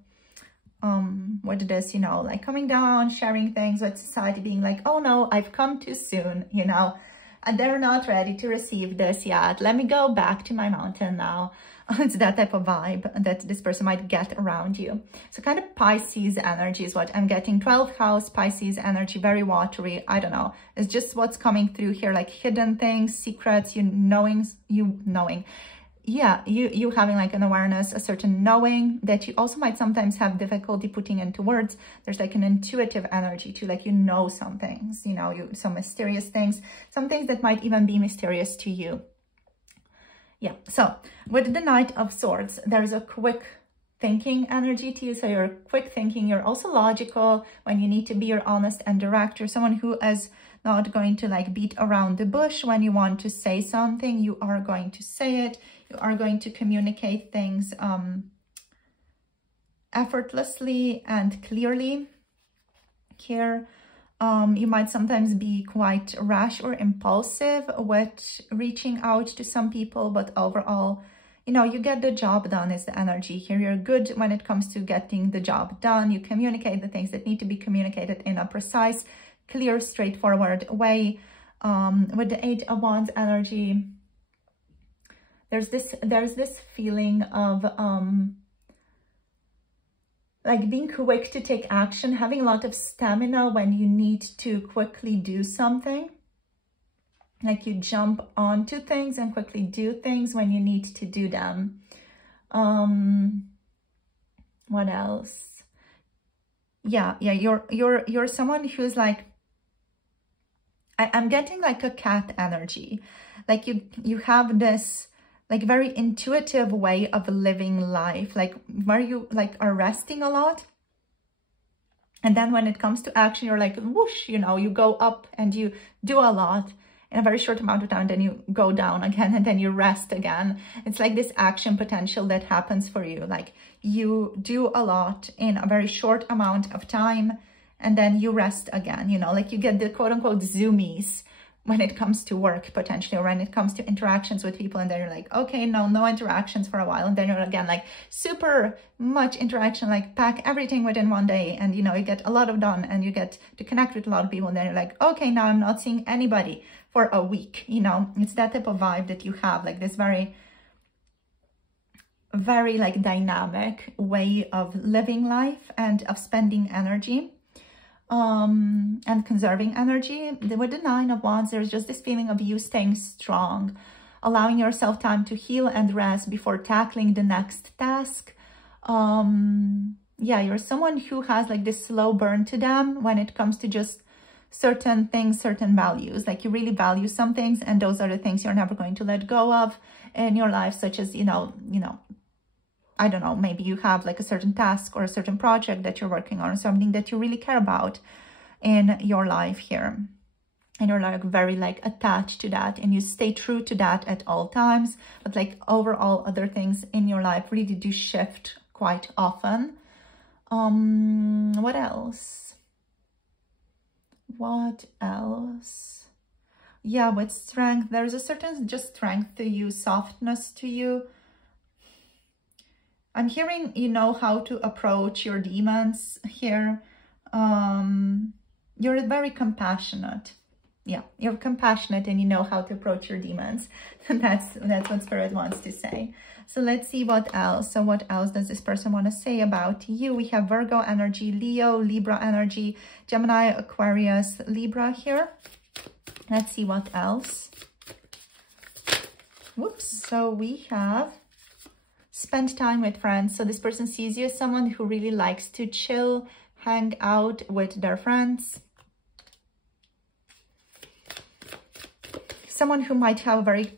with this, you know, like coming down, sharing things with society, being like, oh no, I've come too soon, you know, and they're not ready to receive this yet. Let me go back to my mountain now. It's that type of vibe that this person might get around you. So kind of Pisces energy is what I'm getting. 12th house, Pisces energy, very watery. I don't know. It's just what's coming through here, like hidden things, secrets, you knowing. Yeah, you having like an awareness, a certain knowing that you also might sometimes have difficulty putting into words. There's like an intuitive energy too, like you know some things, you know, some mysterious things, some things that might even be mysterious to you. Yeah, so with the Knight of Swords, there's a quick thinking energy to you. So you're quick thinking, you're also logical when you need to be. You're honest and direct. You're someone who is not going to like beat around the bush. When you want to say something, you are going to say it. You are going to communicate things effortlessly and clearly here. You might sometimes be quite rash or impulsive with reaching out to some people, but overall, you know, you get the job done is the energy here. You're good when it comes to getting the job done. You communicate the things that need to be communicated in a precise, clear, straightforward way. With the 8 of Wands energy, there's this feeling of like being quick to take action, having a lot of stamina when you need to quickly do something. Like you jump onto things and quickly do things when you need to do them. What else? Yeah, you're someone who's like, I'm getting like a cat energy. Like you have this like very intuitive way of living life, like where you like are resting a lot. And then when it comes to action, you're like, whoosh, you know, you go up and you do a lot in a very short amount of time, then you go down again and then you rest again. It's like this action potential that happens for you. Like you do a lot in a very short amount of time and then you rest again, you know, like you get the quote unquote zoomies when it comes to work potentially, or when it comes to interactions with people, and then you're like, okay, no interactions for a while, and then you're again like super much interaction, like pack everything within one day, and you know, you get a lot of done and you get to connect with a lot of people, and then you're like, okay, now I'm not seeing anybody for a week. You know, it's that type of vibe that you have, like this very like dynamic way of living life and of spending energy. And conserving energy. With the 9 of Wands, there's just this feeling of you staying strong, allowing yourself time to heal and rest before tackling the next task. Yeah, you're someone who has like this slow burn to them when it comes to just certain things, certain values. Like you really value some things, and those are the things you're never going to let go of in your life, such as, you know, I don't know, maybe you have like a certain task or a certain project that you're working on, or something that you really care about in your life here. And you're like very like attached to that, and you stay true to that at all times. But like overall other things in your life really do shift quite often. What else? What else? Yeah, with strength, there's a certain just strength to you, softness to you. I'm hearing you know how to approach your demons here. You're very compassionate. Yeah, you're compassionate and you know how to approach your demons. That's what Spirit wants to say. So let's see what else. So what else does this person want to say about you? We have Virgo energy, Leo, Libra energy, Gemini, Aquarius, Libra here. Let's see what else. Whoops. So we have spend time with friends. So this person sees you as someone who really likes to chill, hang out with their friends. Someone who might have a very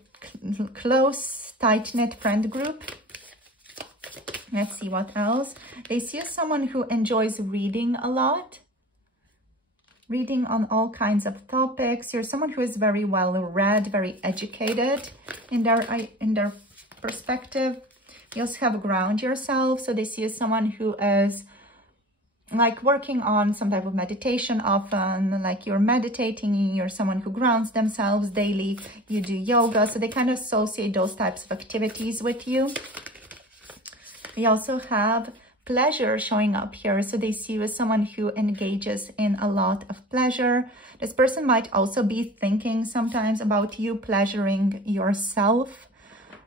close, tight-knit friend group. Let's see what else. They see you as someone who enjoys reading a lot. Reading on all kinds of topics. You're someone who is very well read, very educated in their perspective. You also have ground yourself. So they see you as someone who is like working on some type of meditation often, like you're meditating, you're someone who grounds themselves daily, you do yoga. So they kind of associate those types of activities with you. We also have pleasure showing up here. So they see you as someone who engages in a lot of pleasure. This person might also be thinking sometimes about you pleasuring yourself.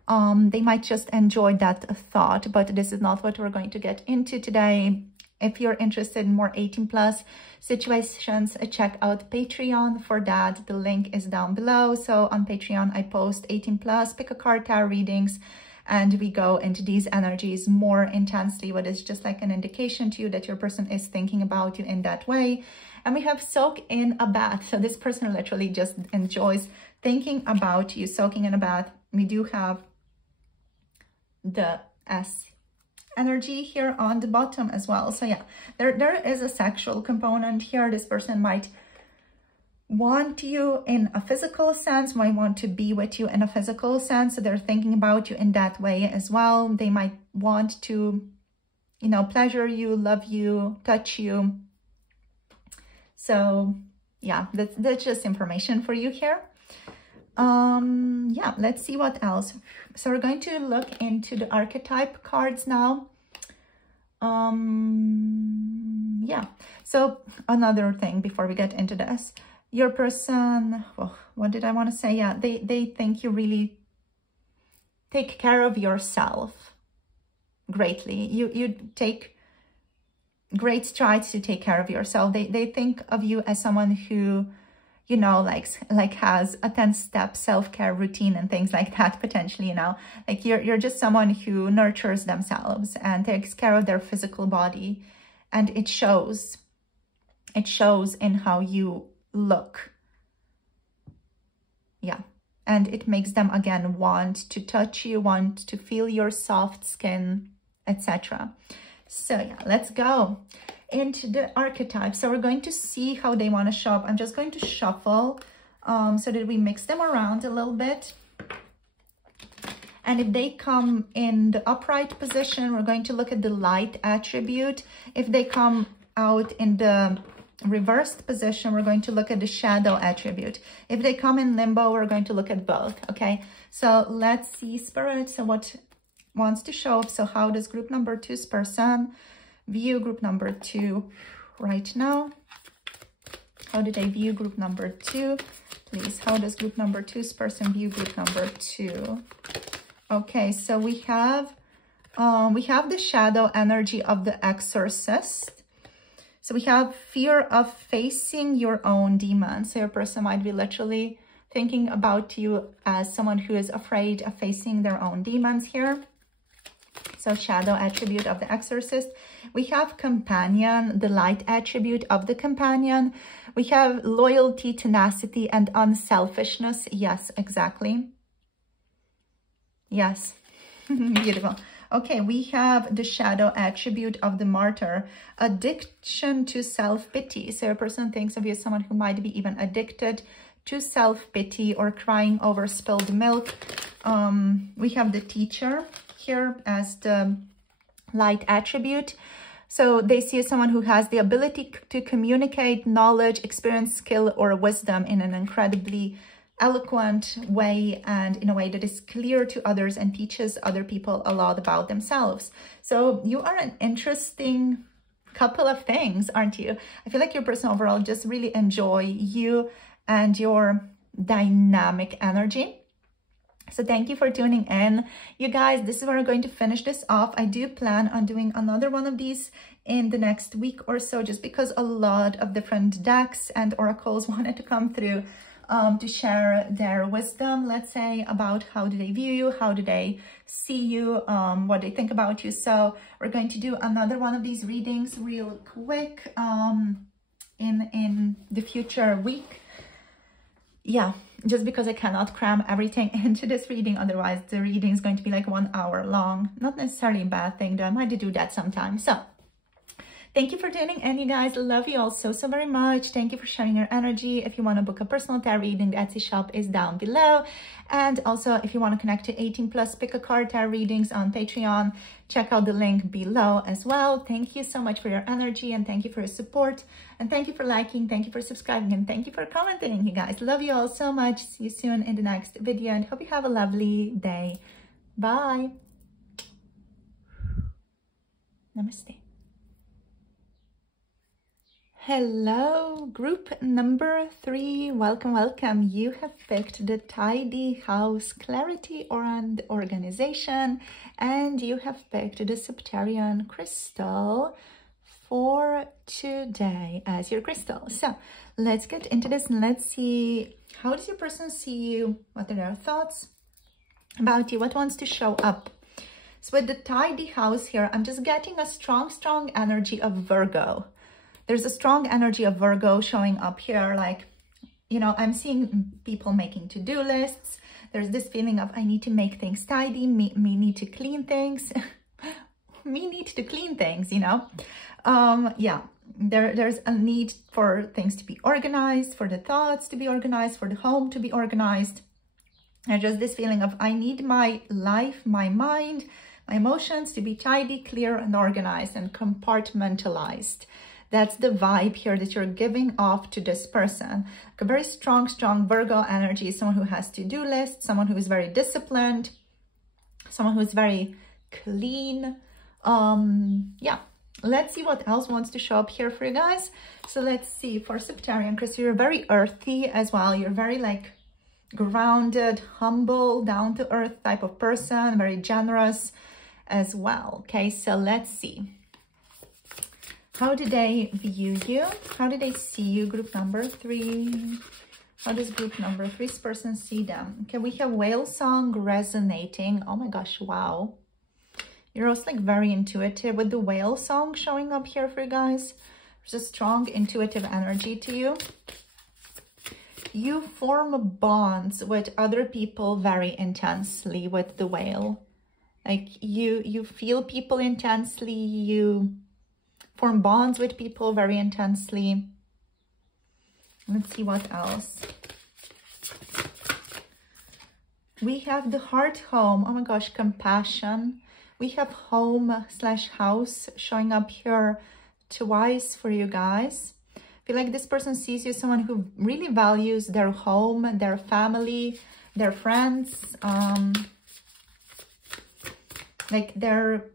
They might just enjoy that thought, but this is not what we're going to get into today. If you're interested in more 18+ situations, check out Patreon for that. The link is down below. So on Patreon, I post 18+, pick a card, tarot readings, and we go into these energies more intensely, what is just like an indication to you that your person is thinking about you in that way. And we have soak in a bath. So this person literally just enjoys thinking about you, soaking in a bath. We do have the S energy here on the bottom as well. So yeah, there is a sexual component here. This person might want you in a physical sense, might want to be with you in a physical sense. So they're thinking about you in that way as well. They might want to, you know, pleasure you, love you, touch you. So yeah, that's just information for you here. Yeah, let's see what else. So we're going to look into the archetype cards now. Yeah, so another thing before we get into this, your person, oh, what did I want to say? Yeah, they think you really take care of yourself greatly. You take great strides to take care of yourself. They think of you as someone who, you know, like has a 10-step self-care routine and things like that, potentially, you know, like you're just someone who nurtures themselves and takes care of their physical body, and it shows in how you look. Yeah, and it makes them again want to touch you, want to feel your soft skin, etc. So yeah, let's go into the archetypes. So we're going to see how they want to show up. I'm just going to shuffle so that we mix them around a little bit. And if they come in the upright position, we're going to look at the light attribute. If they come out in the reversed position, we're going to look at the shadow attribute. If they come in limbo, we're going to look at both, okay? So let's see, Spirit, so what wants to show up? So how does group number 2's person view group number 2 right now? How do they view group number 2? Please, how does group number 2's person view group number 2? Okay, so we have the shadow energy of the exorcist. So we have fear of facing your own demons. So your person might be literally thinking about you as someone who is afraid of facing their own demons here. So shadow attribute of the exorcist. We have companion, the light attribute of the companion. We have loyalty, tenacity, and unselfishness. Yes, exactly. Yes, beautiful. Okay, we have the shadow attribute of the martyr, addiction to self-pity. So a person thinks of you as someone who might be even addicted to self-pity or crying over spilled milk. We have the teacher here as the light attribute. So they see as someone who has the ability to communicate knowledge, experience, skill, or wisdom in an incredibly eloquent way and in a way that is clear to others and teaches other people a lot about themselves. So you are an interesting couple of things, aren't you? I feel like your person overall just really enjoy you and your dynamic energy. So thank you for tuning in. You guys, this is where I'm going to finish this off. I do plan on doing another one of these in the next week or so, just because a lot of different decks and oracles wanted to come through to share their wisdom, let's say, about how do they view you, how do they see you, what they think about you. So we're going to do another one of these readings real quick in the future week. Yeah, just because I cannot cram everything into this reading, otherwise the reading is going to be like 1 hour long. Not necessarily a bad thing, though I might do that sometime. So thank you for tuning in, you guys. Love you all so very much. Thank you for sharing your energy. If you want to book a personal tarot reading, the Etsy shop is down below. And also, if you want to connect to 18+ pick a card tarot readings on Patreon, check out the link below as well. Thank you so much for your energy, and thank you for your support. And thank you for liking, thank you for subscribing, and thank you for commenting, you guys. Love you all so much. See you soon in the next video, and hope you have a lovely day. Bye. Namaste. Hello, group number 3. Welcome, welcome. You have picked the Tidy House, Clarity and Organization, and you have picked the Septarian crystal for today as your crystal. So let's get into this and let's see, how does your person see you? What are their thoughts about you? What wants to show up? So with the Tidy House here, I'm just getting a strong energy of Virgo. There's a strong energy of Virgo showing up here. Like, you know, I'm seeing people making to-do lists. There's this feeling of, I need to make things tidy, me need to clean things. Me need to clean things, you know. Yeah, there's a need for things to be organized, for the thoughts to be organized, for the home to be organized. And just this feeling of, I need my life, my mind, my emotions to be tidy, clear, and organized and compartmentalized. That's the vibe here that you're giving off to this person. Like a very strong Virgo energy, someone who has to-do lists, someone who is very disciplined, someone who is very clean. Yeah, let's see what else wants to show up here for you guys. So let's see, for Septarian crystal, you're very earthy as well. You're very like grounded, humble, down-to-earth type of person, very generous as well. Okay, so let's see. How do they view you? How do they see you, group number 3? How does group number 3's person see them? Okay, we have whale song resonating. Oh my gosh, wow. You're also like very intuitive with the whale song showing up here for you guys. There's a strong intuitive energy to you. You form bonds with other people very intensely with the whale. Like you feel people intensely, you form bonds with people very intensely. Let's see what else. We have the heart home. Oh my gosh, compassion. We have home/house showing up here twice for you guys. I feel like this person sees you as someone who really values their home, their family, their friends, like their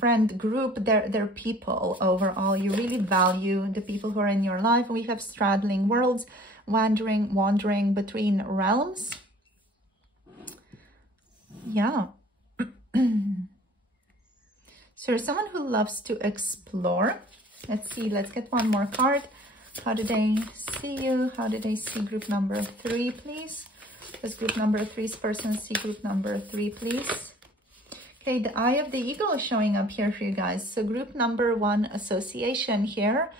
friend group, their people overall. You really value the people who are in your life. We have straddling worlds, wandering between realms. Yeah. So you're someone who loves to explore. Let's see, let's get one more card. How do they see you? How do they see group number 3, please? Does group number 3's person see group number 3, please? Okay, the eye of the eagle is showing up here for you guys. So group number 1 association here.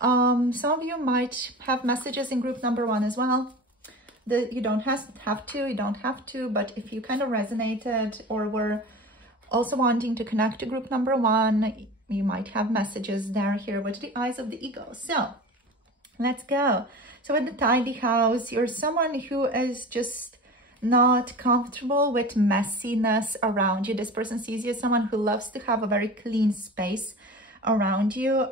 Some of you might have messages in group number 1 as well. You don't have to, but if you kind of resonated or were also wanting to connect to group number 1, you might have messages there here with the eyes of the eagle. So let's go. So with the tidy house, you're someone who is just not comfortable with messiness around you. This person sees you as someone who loves to have a very clean space around you.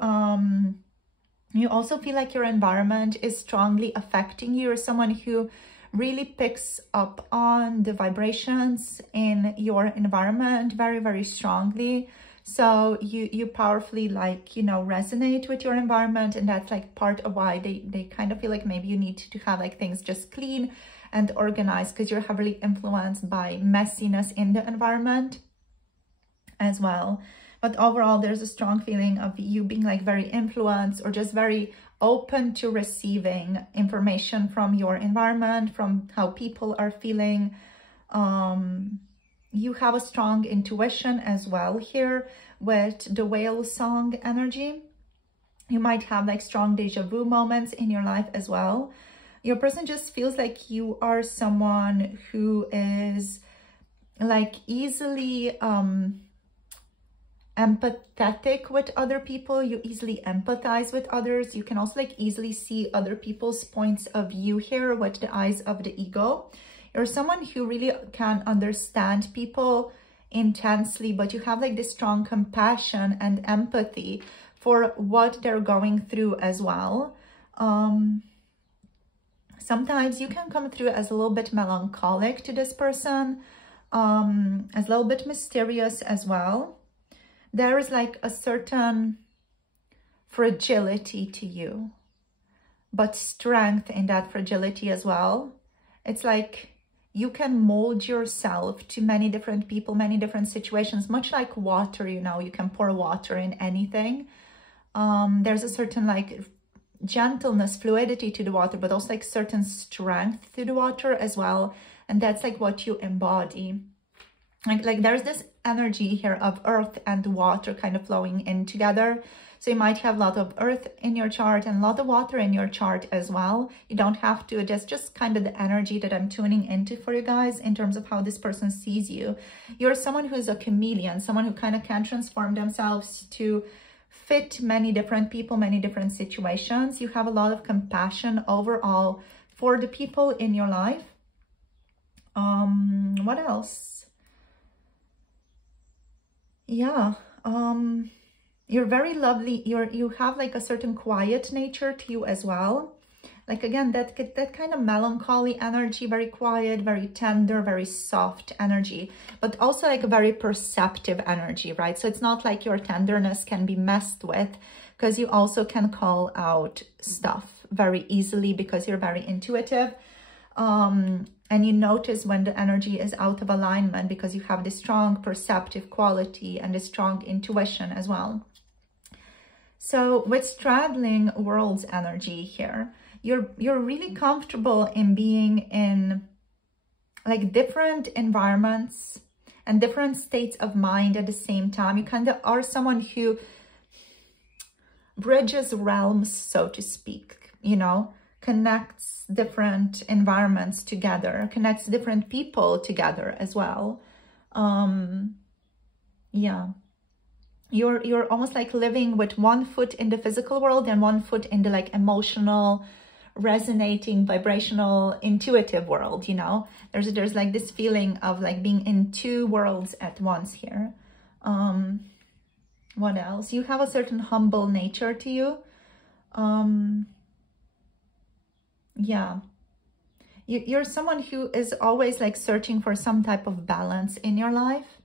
You also feel like your environment is strongly affecting you. You're someone who really picks up on the vibrations in your environment very, very strongly. So you powerfully, like, you know, resonate with your environment, and that's like part of why they kind of feel like maybe you need to have like things just clean and organized, because you're heavily influenced by messiness in the environment as well. But overall, there's a strong feeling of you being like very influenced or just very open to receiving information from your environment, from how people are feeling. You have a strong intuition as well here with the whale song energy. You might have like strong deja vu moments in your life as well. Your person just feels like you are someone who is like easily empathetic with other people. You easily empathize with others. You can also like easily see other people's points of view here with the eyes of the ego. You're someone who really can understand people intensely, but you have like this strong compassion and empathy for what they're going through as well. Sometimes you can come through as a little bit melancholic to this person, as a little bit mysterious as well. There is like a certain fragility to you, but strength in that fragility as well. It's like you can mold yourself to many different people, many different situations, much like water, you know, you can pour water in anything. There's a certain like gentleness, fluidity to the water, but also like certain strength to the water as well. And that's like what you embody. Like there's this energy here of earth and water kind of flowing in together. So you might have a lot of earth in your chart and a lot of water in your chart as well. You don't have to, it's just kind of the energy that I'm tuning into for you guys in terms of how this person sees you. You're someone who's a chameleon, someone who kind of can transform themselves to fit many different people, many different situations. You have a lot of compassion overall for the people in your life. What else? Yeah, you're very lovely. You have like a certain quiet nature to you as well. Like again, that kind of melancholy energy, very quiet, very tender, very soft energy, but also like a very perceptive energy, right? So it's not like your tenderness can be messed with, because you also can call out stuff very easily because you're very intuitive. And you notice when the energy is out of alignment because you have this strong perceptive quality and this strong intuition as well. So with straddling worlds energy here, you're really comfortable in being in like different environments and different states of mind at the same time. You kind of are someone who bridges realms, so to speak, you know, connects different environments together, connects different people together as well. Yeah, you're almost like living with one foot in the physical world and one foot in the like emotional, resonating, vibrational, intuitive world, you know. There's like this feeling of like being in two worlds at once here. What else? You have a certain humble nature to you. Yeah. You're someone who is always like searching for some type of balance in your life.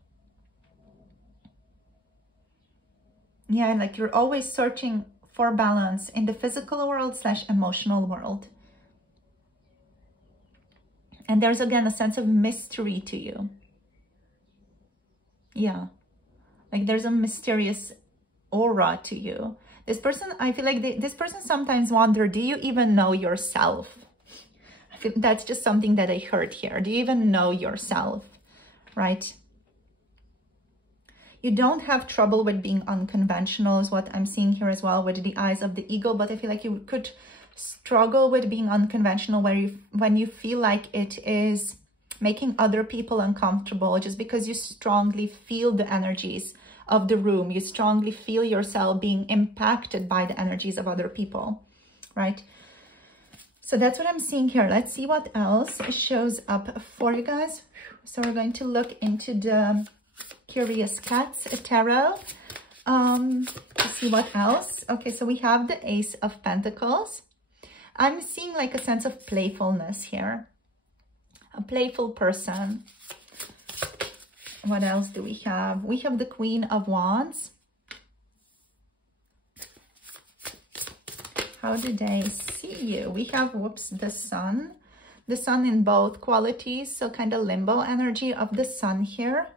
Yeah, like you're always searching for balance in the physical world / emotional world. And there's again a sense of mystery to you. Yeah, like there's a mysterious aura to you. This person, I feel like this person sometimes wonder, do you even know yourself? I feel that's just something that I heard here. Do you even know yourself, right? You don't have trouble with being unconventional is what I'm seeing here as well with the eyes of the eagle, but I feel like you could struggle with being unconventional when you feel like it is making other people uncomfortable just because you strongly feel the energies of the room. You strongly feel yourself being impacted by the energies of other people, right? So that's what I'm seeing here. Let's see what else shows up for you guys. So we're going to look into the Curious Cats Tarot. Let's see what else. Okay, so we have the Ace of Pentacles. I'm seeing like a sense of playfulness here. A playful person. What else do we have? We have the Queen of Wands. How do they see you? We have, whoops, the Sun. The Sun in both qualities. So kind of limbo energy of the Sun here.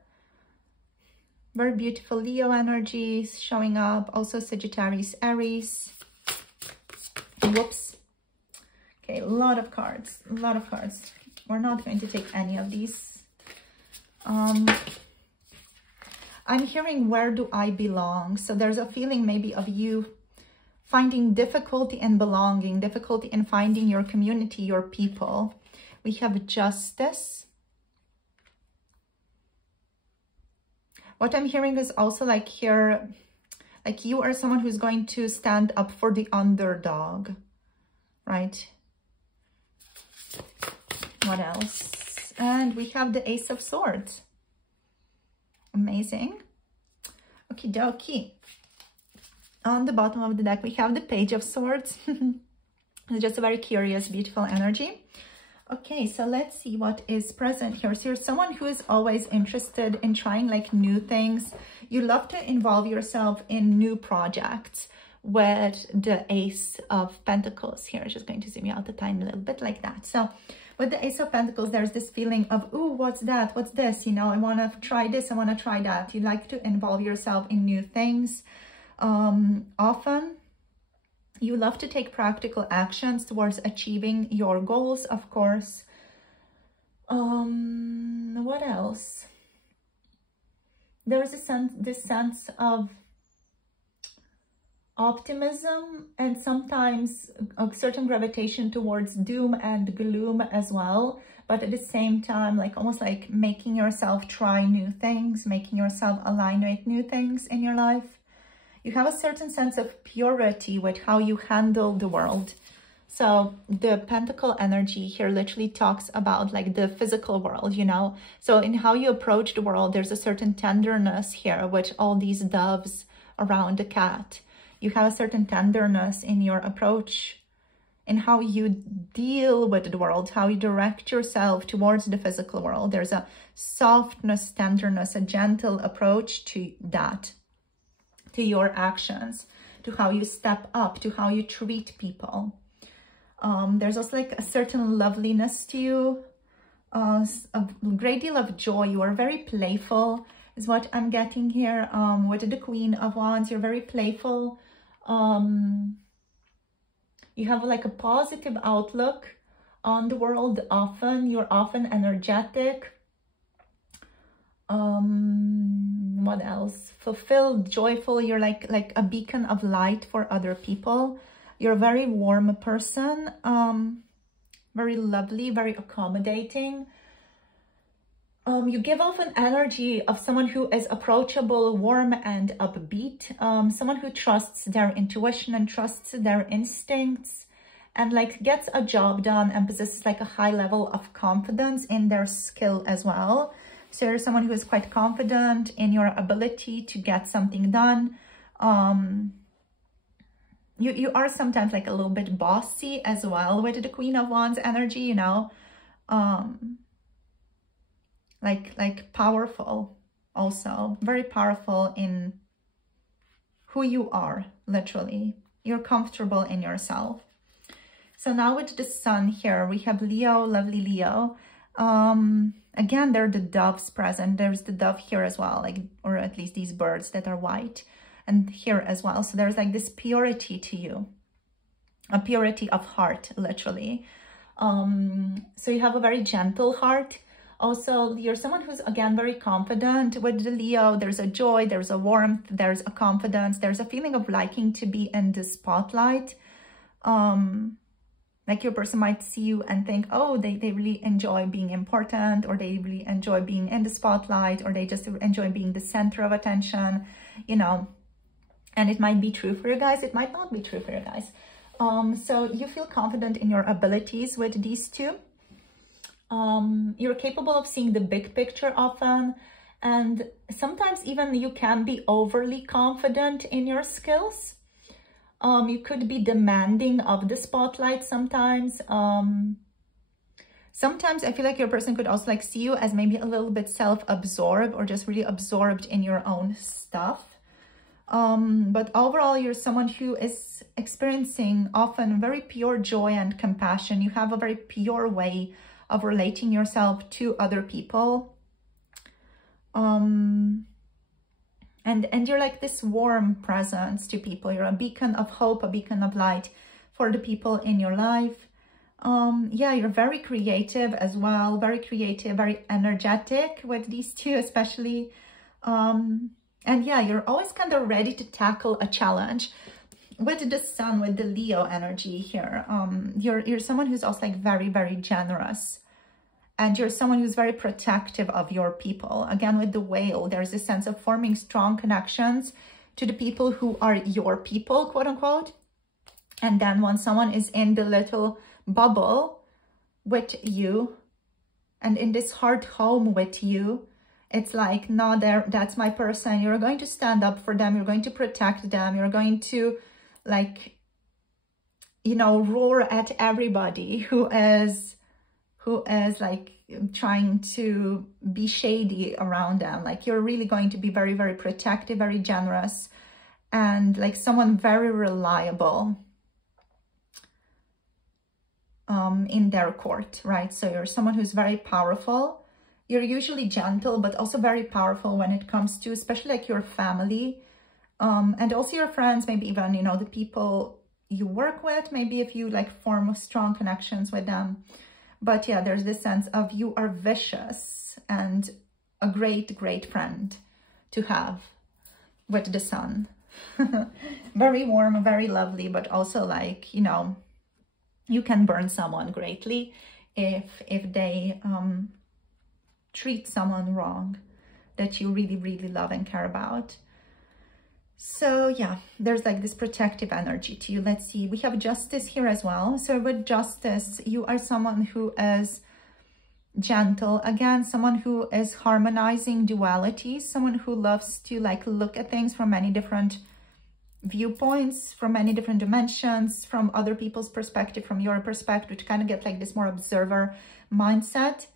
Very beautiful Leo energies showing up. Also Sagittarius, Aries. Whoops. Okay, a lot of cards. A lot of cards. We're not going to take any of these. I'm hearing, where do I belong? So there's a feeling maybe of you finding difficulty in belonging, difficulty in finding your community, your people. We have Justice. What I'm hearing is also like here, like you are someone who's going to stand up for the underdog, right? What else? And we have the Ace of Swords. Amazing. Okie dokie. On the bottom of the deck, we have the Page of Swords. It's just a very curious, beautiful energy. Okay, so let's see what is present here. So you're someone who is always interested in trying like new things. You love to involve yourself in new projects with the Ace of Pentacles here. Just going to zoom you out a tiny little bit like that. So with the Ace of Pentacles, there's this feeling of, ooh, what's that? What's this? You know, I want to try this. I want to try that. You like to involve yourself in new things. Often you love to take practical actions towards achieving your goals, of course. What else? There is this sense of optimism and sometimes a certain gravitation towards doom and gloom as well. But at the same time, like almost like making yourself try new things, making yourself align with new things in your life. You have a certain sense of purity with how you handle the world. So the Pentacle energy here literally talks about like the physical world, you know. So in how you approach the world, there's a certain tenderness here with all these doves around the cat. You have a certain tenderness in your approach, in how you deal with the world, how you direct yourself towards the physical world. There's a softness, tenderness, a gentle approach to that, to your actions, to how you step up, to how you treat people. There's also like a certain loveliness to you, a great deal of joy. You are very playful is what I'm getting here. With the Queen of Wands, you're very playful. You have like a positive outlook on the world often. You're often energetic. What else? Fulfilled, joyful. You're like a beacon of light for other people. You're a very warm person, very lovely, very accommodating. You give off an energy of someone who is approachable, warm, and upbeat. Someone who trusts their intuition and trusts their instincts and like gets a job done and possesses like a high level of confidence in their skill as well. So you're someone who is quite confident in your ability to get something done. you are sometimes like a little bit bossy as well with the Queen of Wands energy, you know, like powerful, also very powerful in who you are, literally. You're comfortable in yourself. So now with the sun here, we have Leo, lovely Leo. Again, there are the doves present. There's the dove here as well, like, or at least these birds that are white, and here as well. So there's like this purity to you, a purity of heart, literally. So you have a very gentle heart. Also, you're someone who's, again, very confident. With the Leo, there's a joy, there's a warmth, there's a confidence, there's a feeling of liking to be in the spotlight. Like your person might see you and think, oh, they really enjoy being important, or they really enjoy being in the spotlight, or they just enjoy being the center of attention, you know. And it might be true for you guys, it might not be true for you guys. So you feel confident in your abilities with these two. You're capable of seeing the big picture often, and sometimes even you can be overly confident in your skills. You could be demanding of the spotlight sometimes. Sometimes I feel like your person could also like see you as maybe a little bit self-absorbed, or just really absorbed in your own stuff. But overall, you're someone who is experiencing often very pure joy and compassion. You have a very pure way of relating yourself to other people. And you're like this warm presence to people. You're a beacon of hope, a beacon of light for the people in your life. Yeah, you're very creative as well, very creative, very energetic with these two especially. And yeah, you're always kind of ready to tackle a challenge. With the sun, with the Leo energy here, you're someone who's also like very, very generous. And you're someone who's very protective of your people. Again, with the whale, there's a sense of forming strong connections to the people who are your people, quote unquote. And then when someone is in the little bubble with you and in this heart home with you, it's like, no, that's my person. You're going to stand up for them. You're going to protect them. You're going to, like, you know, roar at everybody who is like trying to be shady around them. Like, you're really going to be very, very protective, very generous, and like someone very reliable in their court, right? So you're someone who's very powerful. You're usually gentle, but also very powerful when it comes to, especially like your family, and also your friends, maybe even, you know, the people you work with, maybe if you like form strong connections with them. But yeah, there's this sense of you are vicious and a great, great friend to have with the sun. Very warm, very lovely, but also like, you know, you can burn someone greatly if they treat someone wrong that you really, really love and care about. So yeah, there's like this protective energy to you. Let's see, we have justice here as well. So with justice, you are someone who is gentle. Again, someone who is harmonizing dualities, someone who loves to like look at things from many different viewpoints, from many different dimensions, from other people's perspective, from your perspective, to kind of get like this more observer mindset,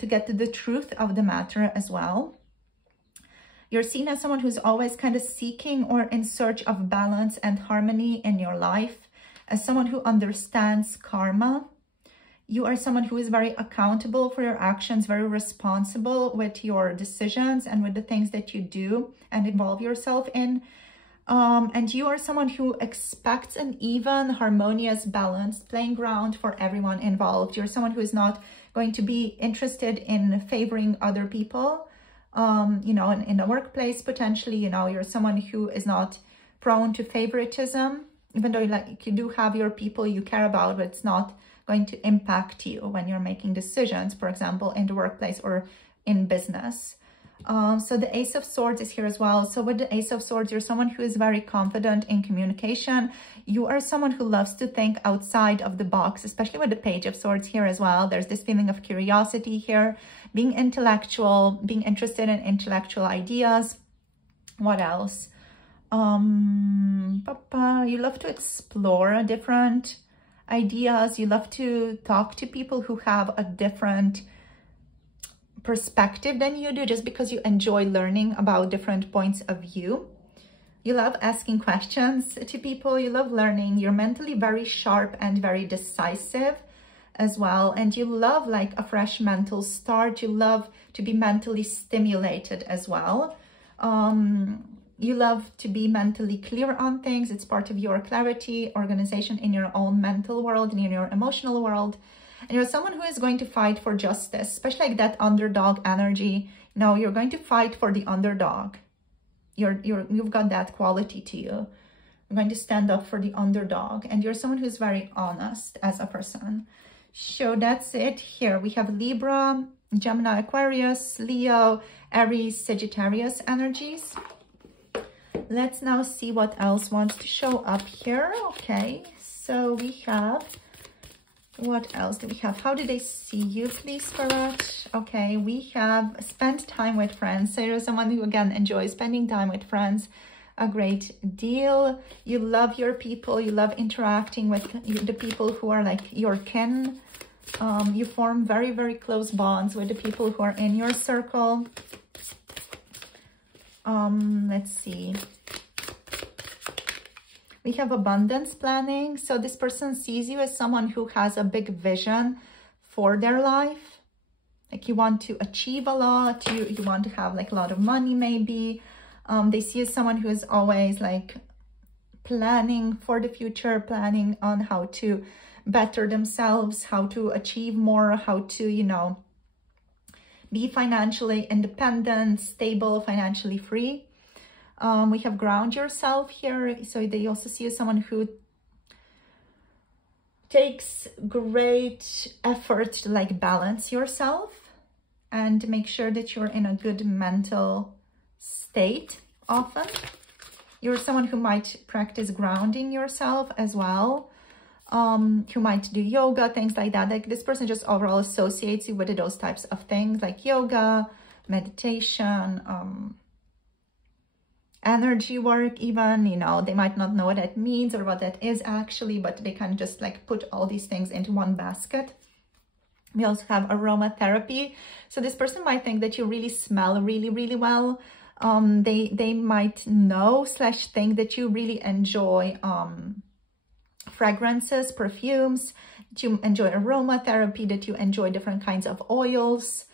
to get to the truth of the matter as well. You're seen as someone who's always kind of seeking or in search of balance and harmony in your life, as someone who understands karma. You are someone who is very accountable for your actions, very responsible with your decisions and with the things that you do and involve yourself in. And you are someone who expects an even, harmonious, balanced playing ground for everyone involved. You're someone who is not going to be interested in favoring other people. You know, in the workplace, potentially, you know, you're someone who is not prone to favoritism, even though you do have your people you care about, but it's not going to impact you when you're making decisions, for example, in the workplace or in business. So the Ace of Swords is here as well. So with the Ace of Swords, you're someone who is very confident in communication. You are someone who loves to think outside of the box, especially with the Page of Swords here as well. There's this feeling of curiosity here, being intellectual, being interested in intellectual ideas. What else? You love to explore different ideas. You love to talk to people who have a different perspective than you do, just because you enjoy learning about different points of view. You love asking questions to people. You love learning. You're mentally very sharp and very decisive as well. And you love like a fresh mental start. You love to be mentally stimulated as well. You love to be mentally clear on things. It's part of your clarity, organization in your own mental world and in your emotional world. And you're someone who is going to fight for justice, especially like that underdog energy. You know, you're going to fight for the underdog. You've got that quality to you. You're going to stand up for the underdog. And you're someone who's very honest as a person. So that's it. Here we have Libra, Gemini, Aquarius, Leo, Aries, Sagittarius energies. Let's now see what else wants to show up here. Okay, so we have, what else do we have? How do they see you, please, Spirit? Okay, we have spend time with friends. So you're someone who, again, enjoys spending time with friends a great deal. You love your people. You love interacting with the people who are like your kin. You form very, very close bonds with the people who are in your circle. Let's see. We have abundance planning. So this person sees you as someone who has a big vision for their life. Like you want to achieve a lot. You want to have like a lot of money maybe. They see you as someone who is always like planning for the future, planning on how to better themselves, how to achieve more, how to, you know, be financially independent, stable, financially free. We have ground yourself here. So they also see you as someone who takes great effort to like balance yourself and make sure that you're in a good mental state often. You're someone who might practice grounding yourself as well. Who might do yoga, things like that. Like this person just overall associates you with those types of things like yoga, meditation, energy work even, you know, they might not know what that means or what that is actually, but they can just like put all these things into one basket. We also have aromatherapy. So this person might think that you really smell really, really well. They might know / think that you really enjoy fragrances, perfumes, that you enjoy aromatherapy, that you enjoy different kinds of oils,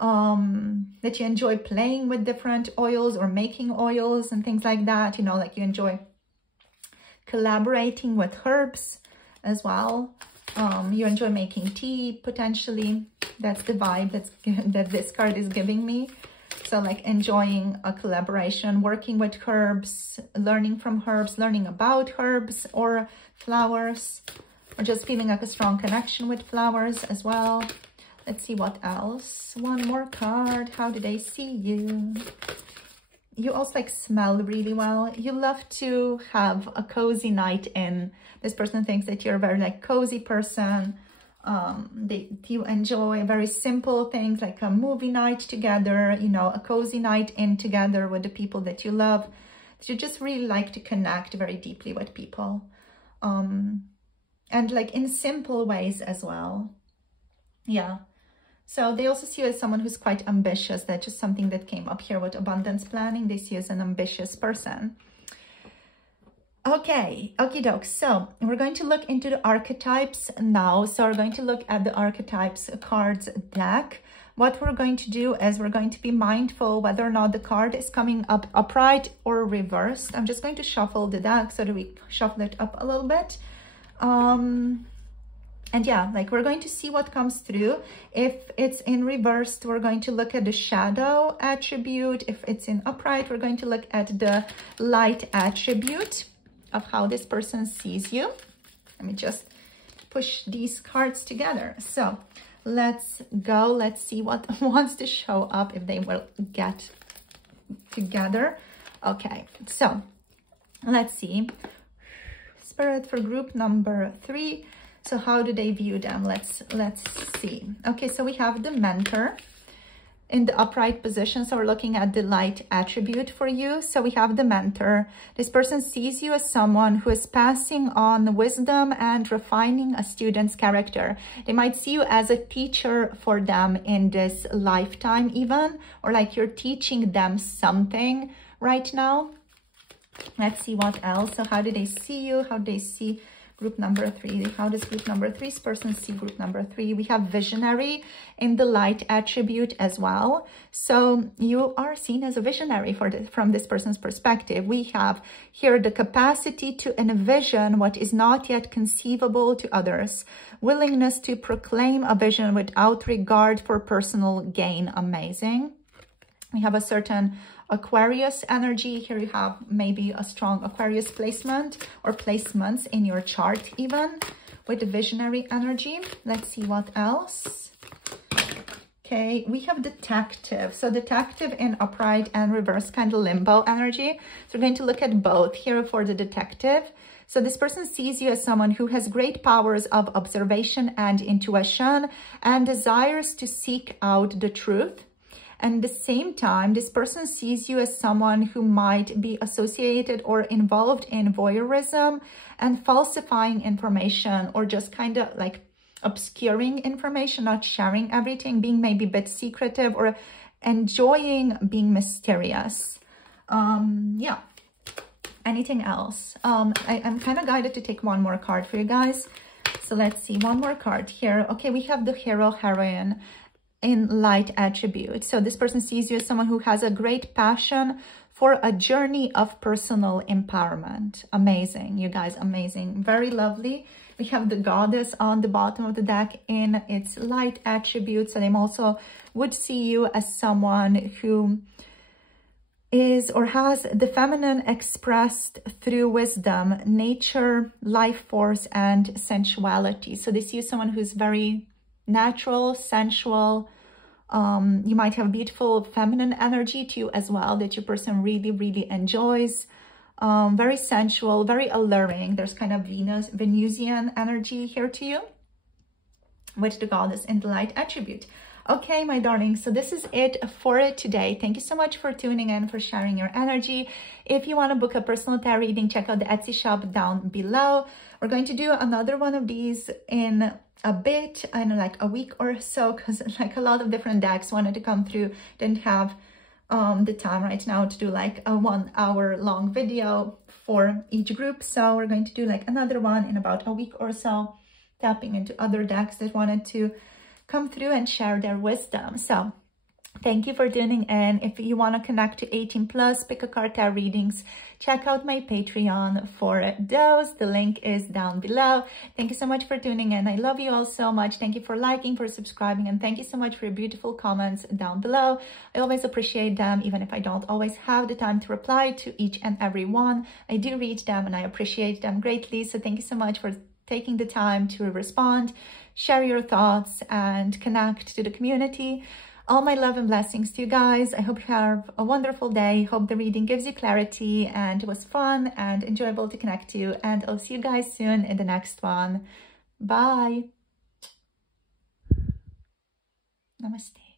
that you enjoy playing with different oils or making oils and things like that. You know, like you enjoy collaborating with herbs as well. You enjoy making tea potentially. That's the vibe that this card is giving me. So like enjoying a collaboration, working with herbs, learning from herbs, learning about herbs or flowers, or just feeling like a strong connection with flowers as well. Let's see what else. One more card. How do they see you? You also like smell really well. You love to have a cozy night in. This person thinks that you're a very like cozy person. You enjoy very simple things like a movie night together, you know, a cozy night in together with the people that you love. You just really like to connect very deeply with people. And like in simple ways as well. Yeah. So they also see you as someone who's quite ambitious. That's just something that came up here with abundance planning. They see you as an ambitious person. Okay, okie doke. So we're going to look into the archetypes now. So we're going to look at the archetypes cards deck. What we're going to do is we're going to be mindful whether or not the card is coming up upright or reversed. I'm just going to shuffle the deck so that we shuffle it up a little bit. And yeah, like we're going to see what comes through. If it's in reversed, we're going to look at the shadow attribute. If it's in upright, we're going to look at the light attribute of how this person sees you. Let me just push these cards together. So let's go. Let's see what wants to show up, if they will get together. Okay, so let's see. Spirit for group number 3. So how do they view them? Let's see. Okay, so we have the mentor. in the upright position. So we're looking at the light attribute for you. So we have the mentor. This person sees you as someone who is passing on wisdom and refining a student's character. They might see you as a teacher for them in this lifetime even, or like you're teaching them something right now. Let's see what else. So how do they see you? How do they see group number 3? How does group number 3's person see group number 3? We have visionary in the light attribute as well. So you are seen as a visionary from this person's perspective. We have here the capacity to envision what is not yet conceivable to others. Willingness to proclaim a vision without regard for personal gain. Amazing. We have a certain Aquarius energy. Here you have maybe a strong Aquarius placement or placements in your chart even with the visionary energy. Let's see what else. Okay, we have detective. So detective in upright and reverse, kind of limbo energy. So we're going to look at both here for the detective. So this person sees you as someone who has great powers of observation and intuition and desires to seek out the truth. And at the same time, this person sees you as someone who might be associated or involved in voyeurism and falsifying information, or just kind of like obscuring information, not sharing everything, being maybe a bit secretive or enjoying being mysterious. Yeah. Anything else? I'm kind of guided to take one more card for you guys. So let's see, one more card here. Okay, we have the hero, heroine in light attribute. So this person sees you as someone who has a great passion for a journey of personal empowerment. Amazing, you guys, amazing. Very lovely. We have the goddess on the bottom of the deck in its light attribute. So they also would see you as someone who is or has the feminine expressed through wisdom, nature, life force, and sensuality. So they see you as someone who's very natural, sensual. You might have beautiful feminine energy to you as well that your person really, really enjoys. Very sensual, very alluring. There's kind of Venusian energy here to you with the goddess in the light attribute. Okay, my darlings, so this is it for today. Thank you so much for tuning in, for sharing your energy. If you want to book a personal tarot reading, check out the Etsy shop down below. We're going to do another one of these in a bit, I know, like a week or so, because like a lot of different decks wanted to come through, didn't have the time right now to do like a 1 hour long video for each group. So we're going to do like another one in about a week or so, tapping into other decks that wanted to come through and share their wisdom. So thank you for tuning in. If you want to connect to 18+, pick a card tarot readings, check out my Patreon for those. The link is down below. Thank you so much for tuning in. I love you all so much. Thank you for liking, for subscribing, and thank you so much for your beautiful comments down below. I always appreciate them, even if I don't always have the time to reply to each and every one. I do read them and I appreciate them greatly. So thank you so much for taking the time to respond, share your thoughts, and connect to the community. All my love and blessings to you guys. I hope you have a wonderful day. Hope the reading gives you clarity and it was fun and enjoyable to connect to. And I'll see you guys soon in the next one. Bye. Namaste.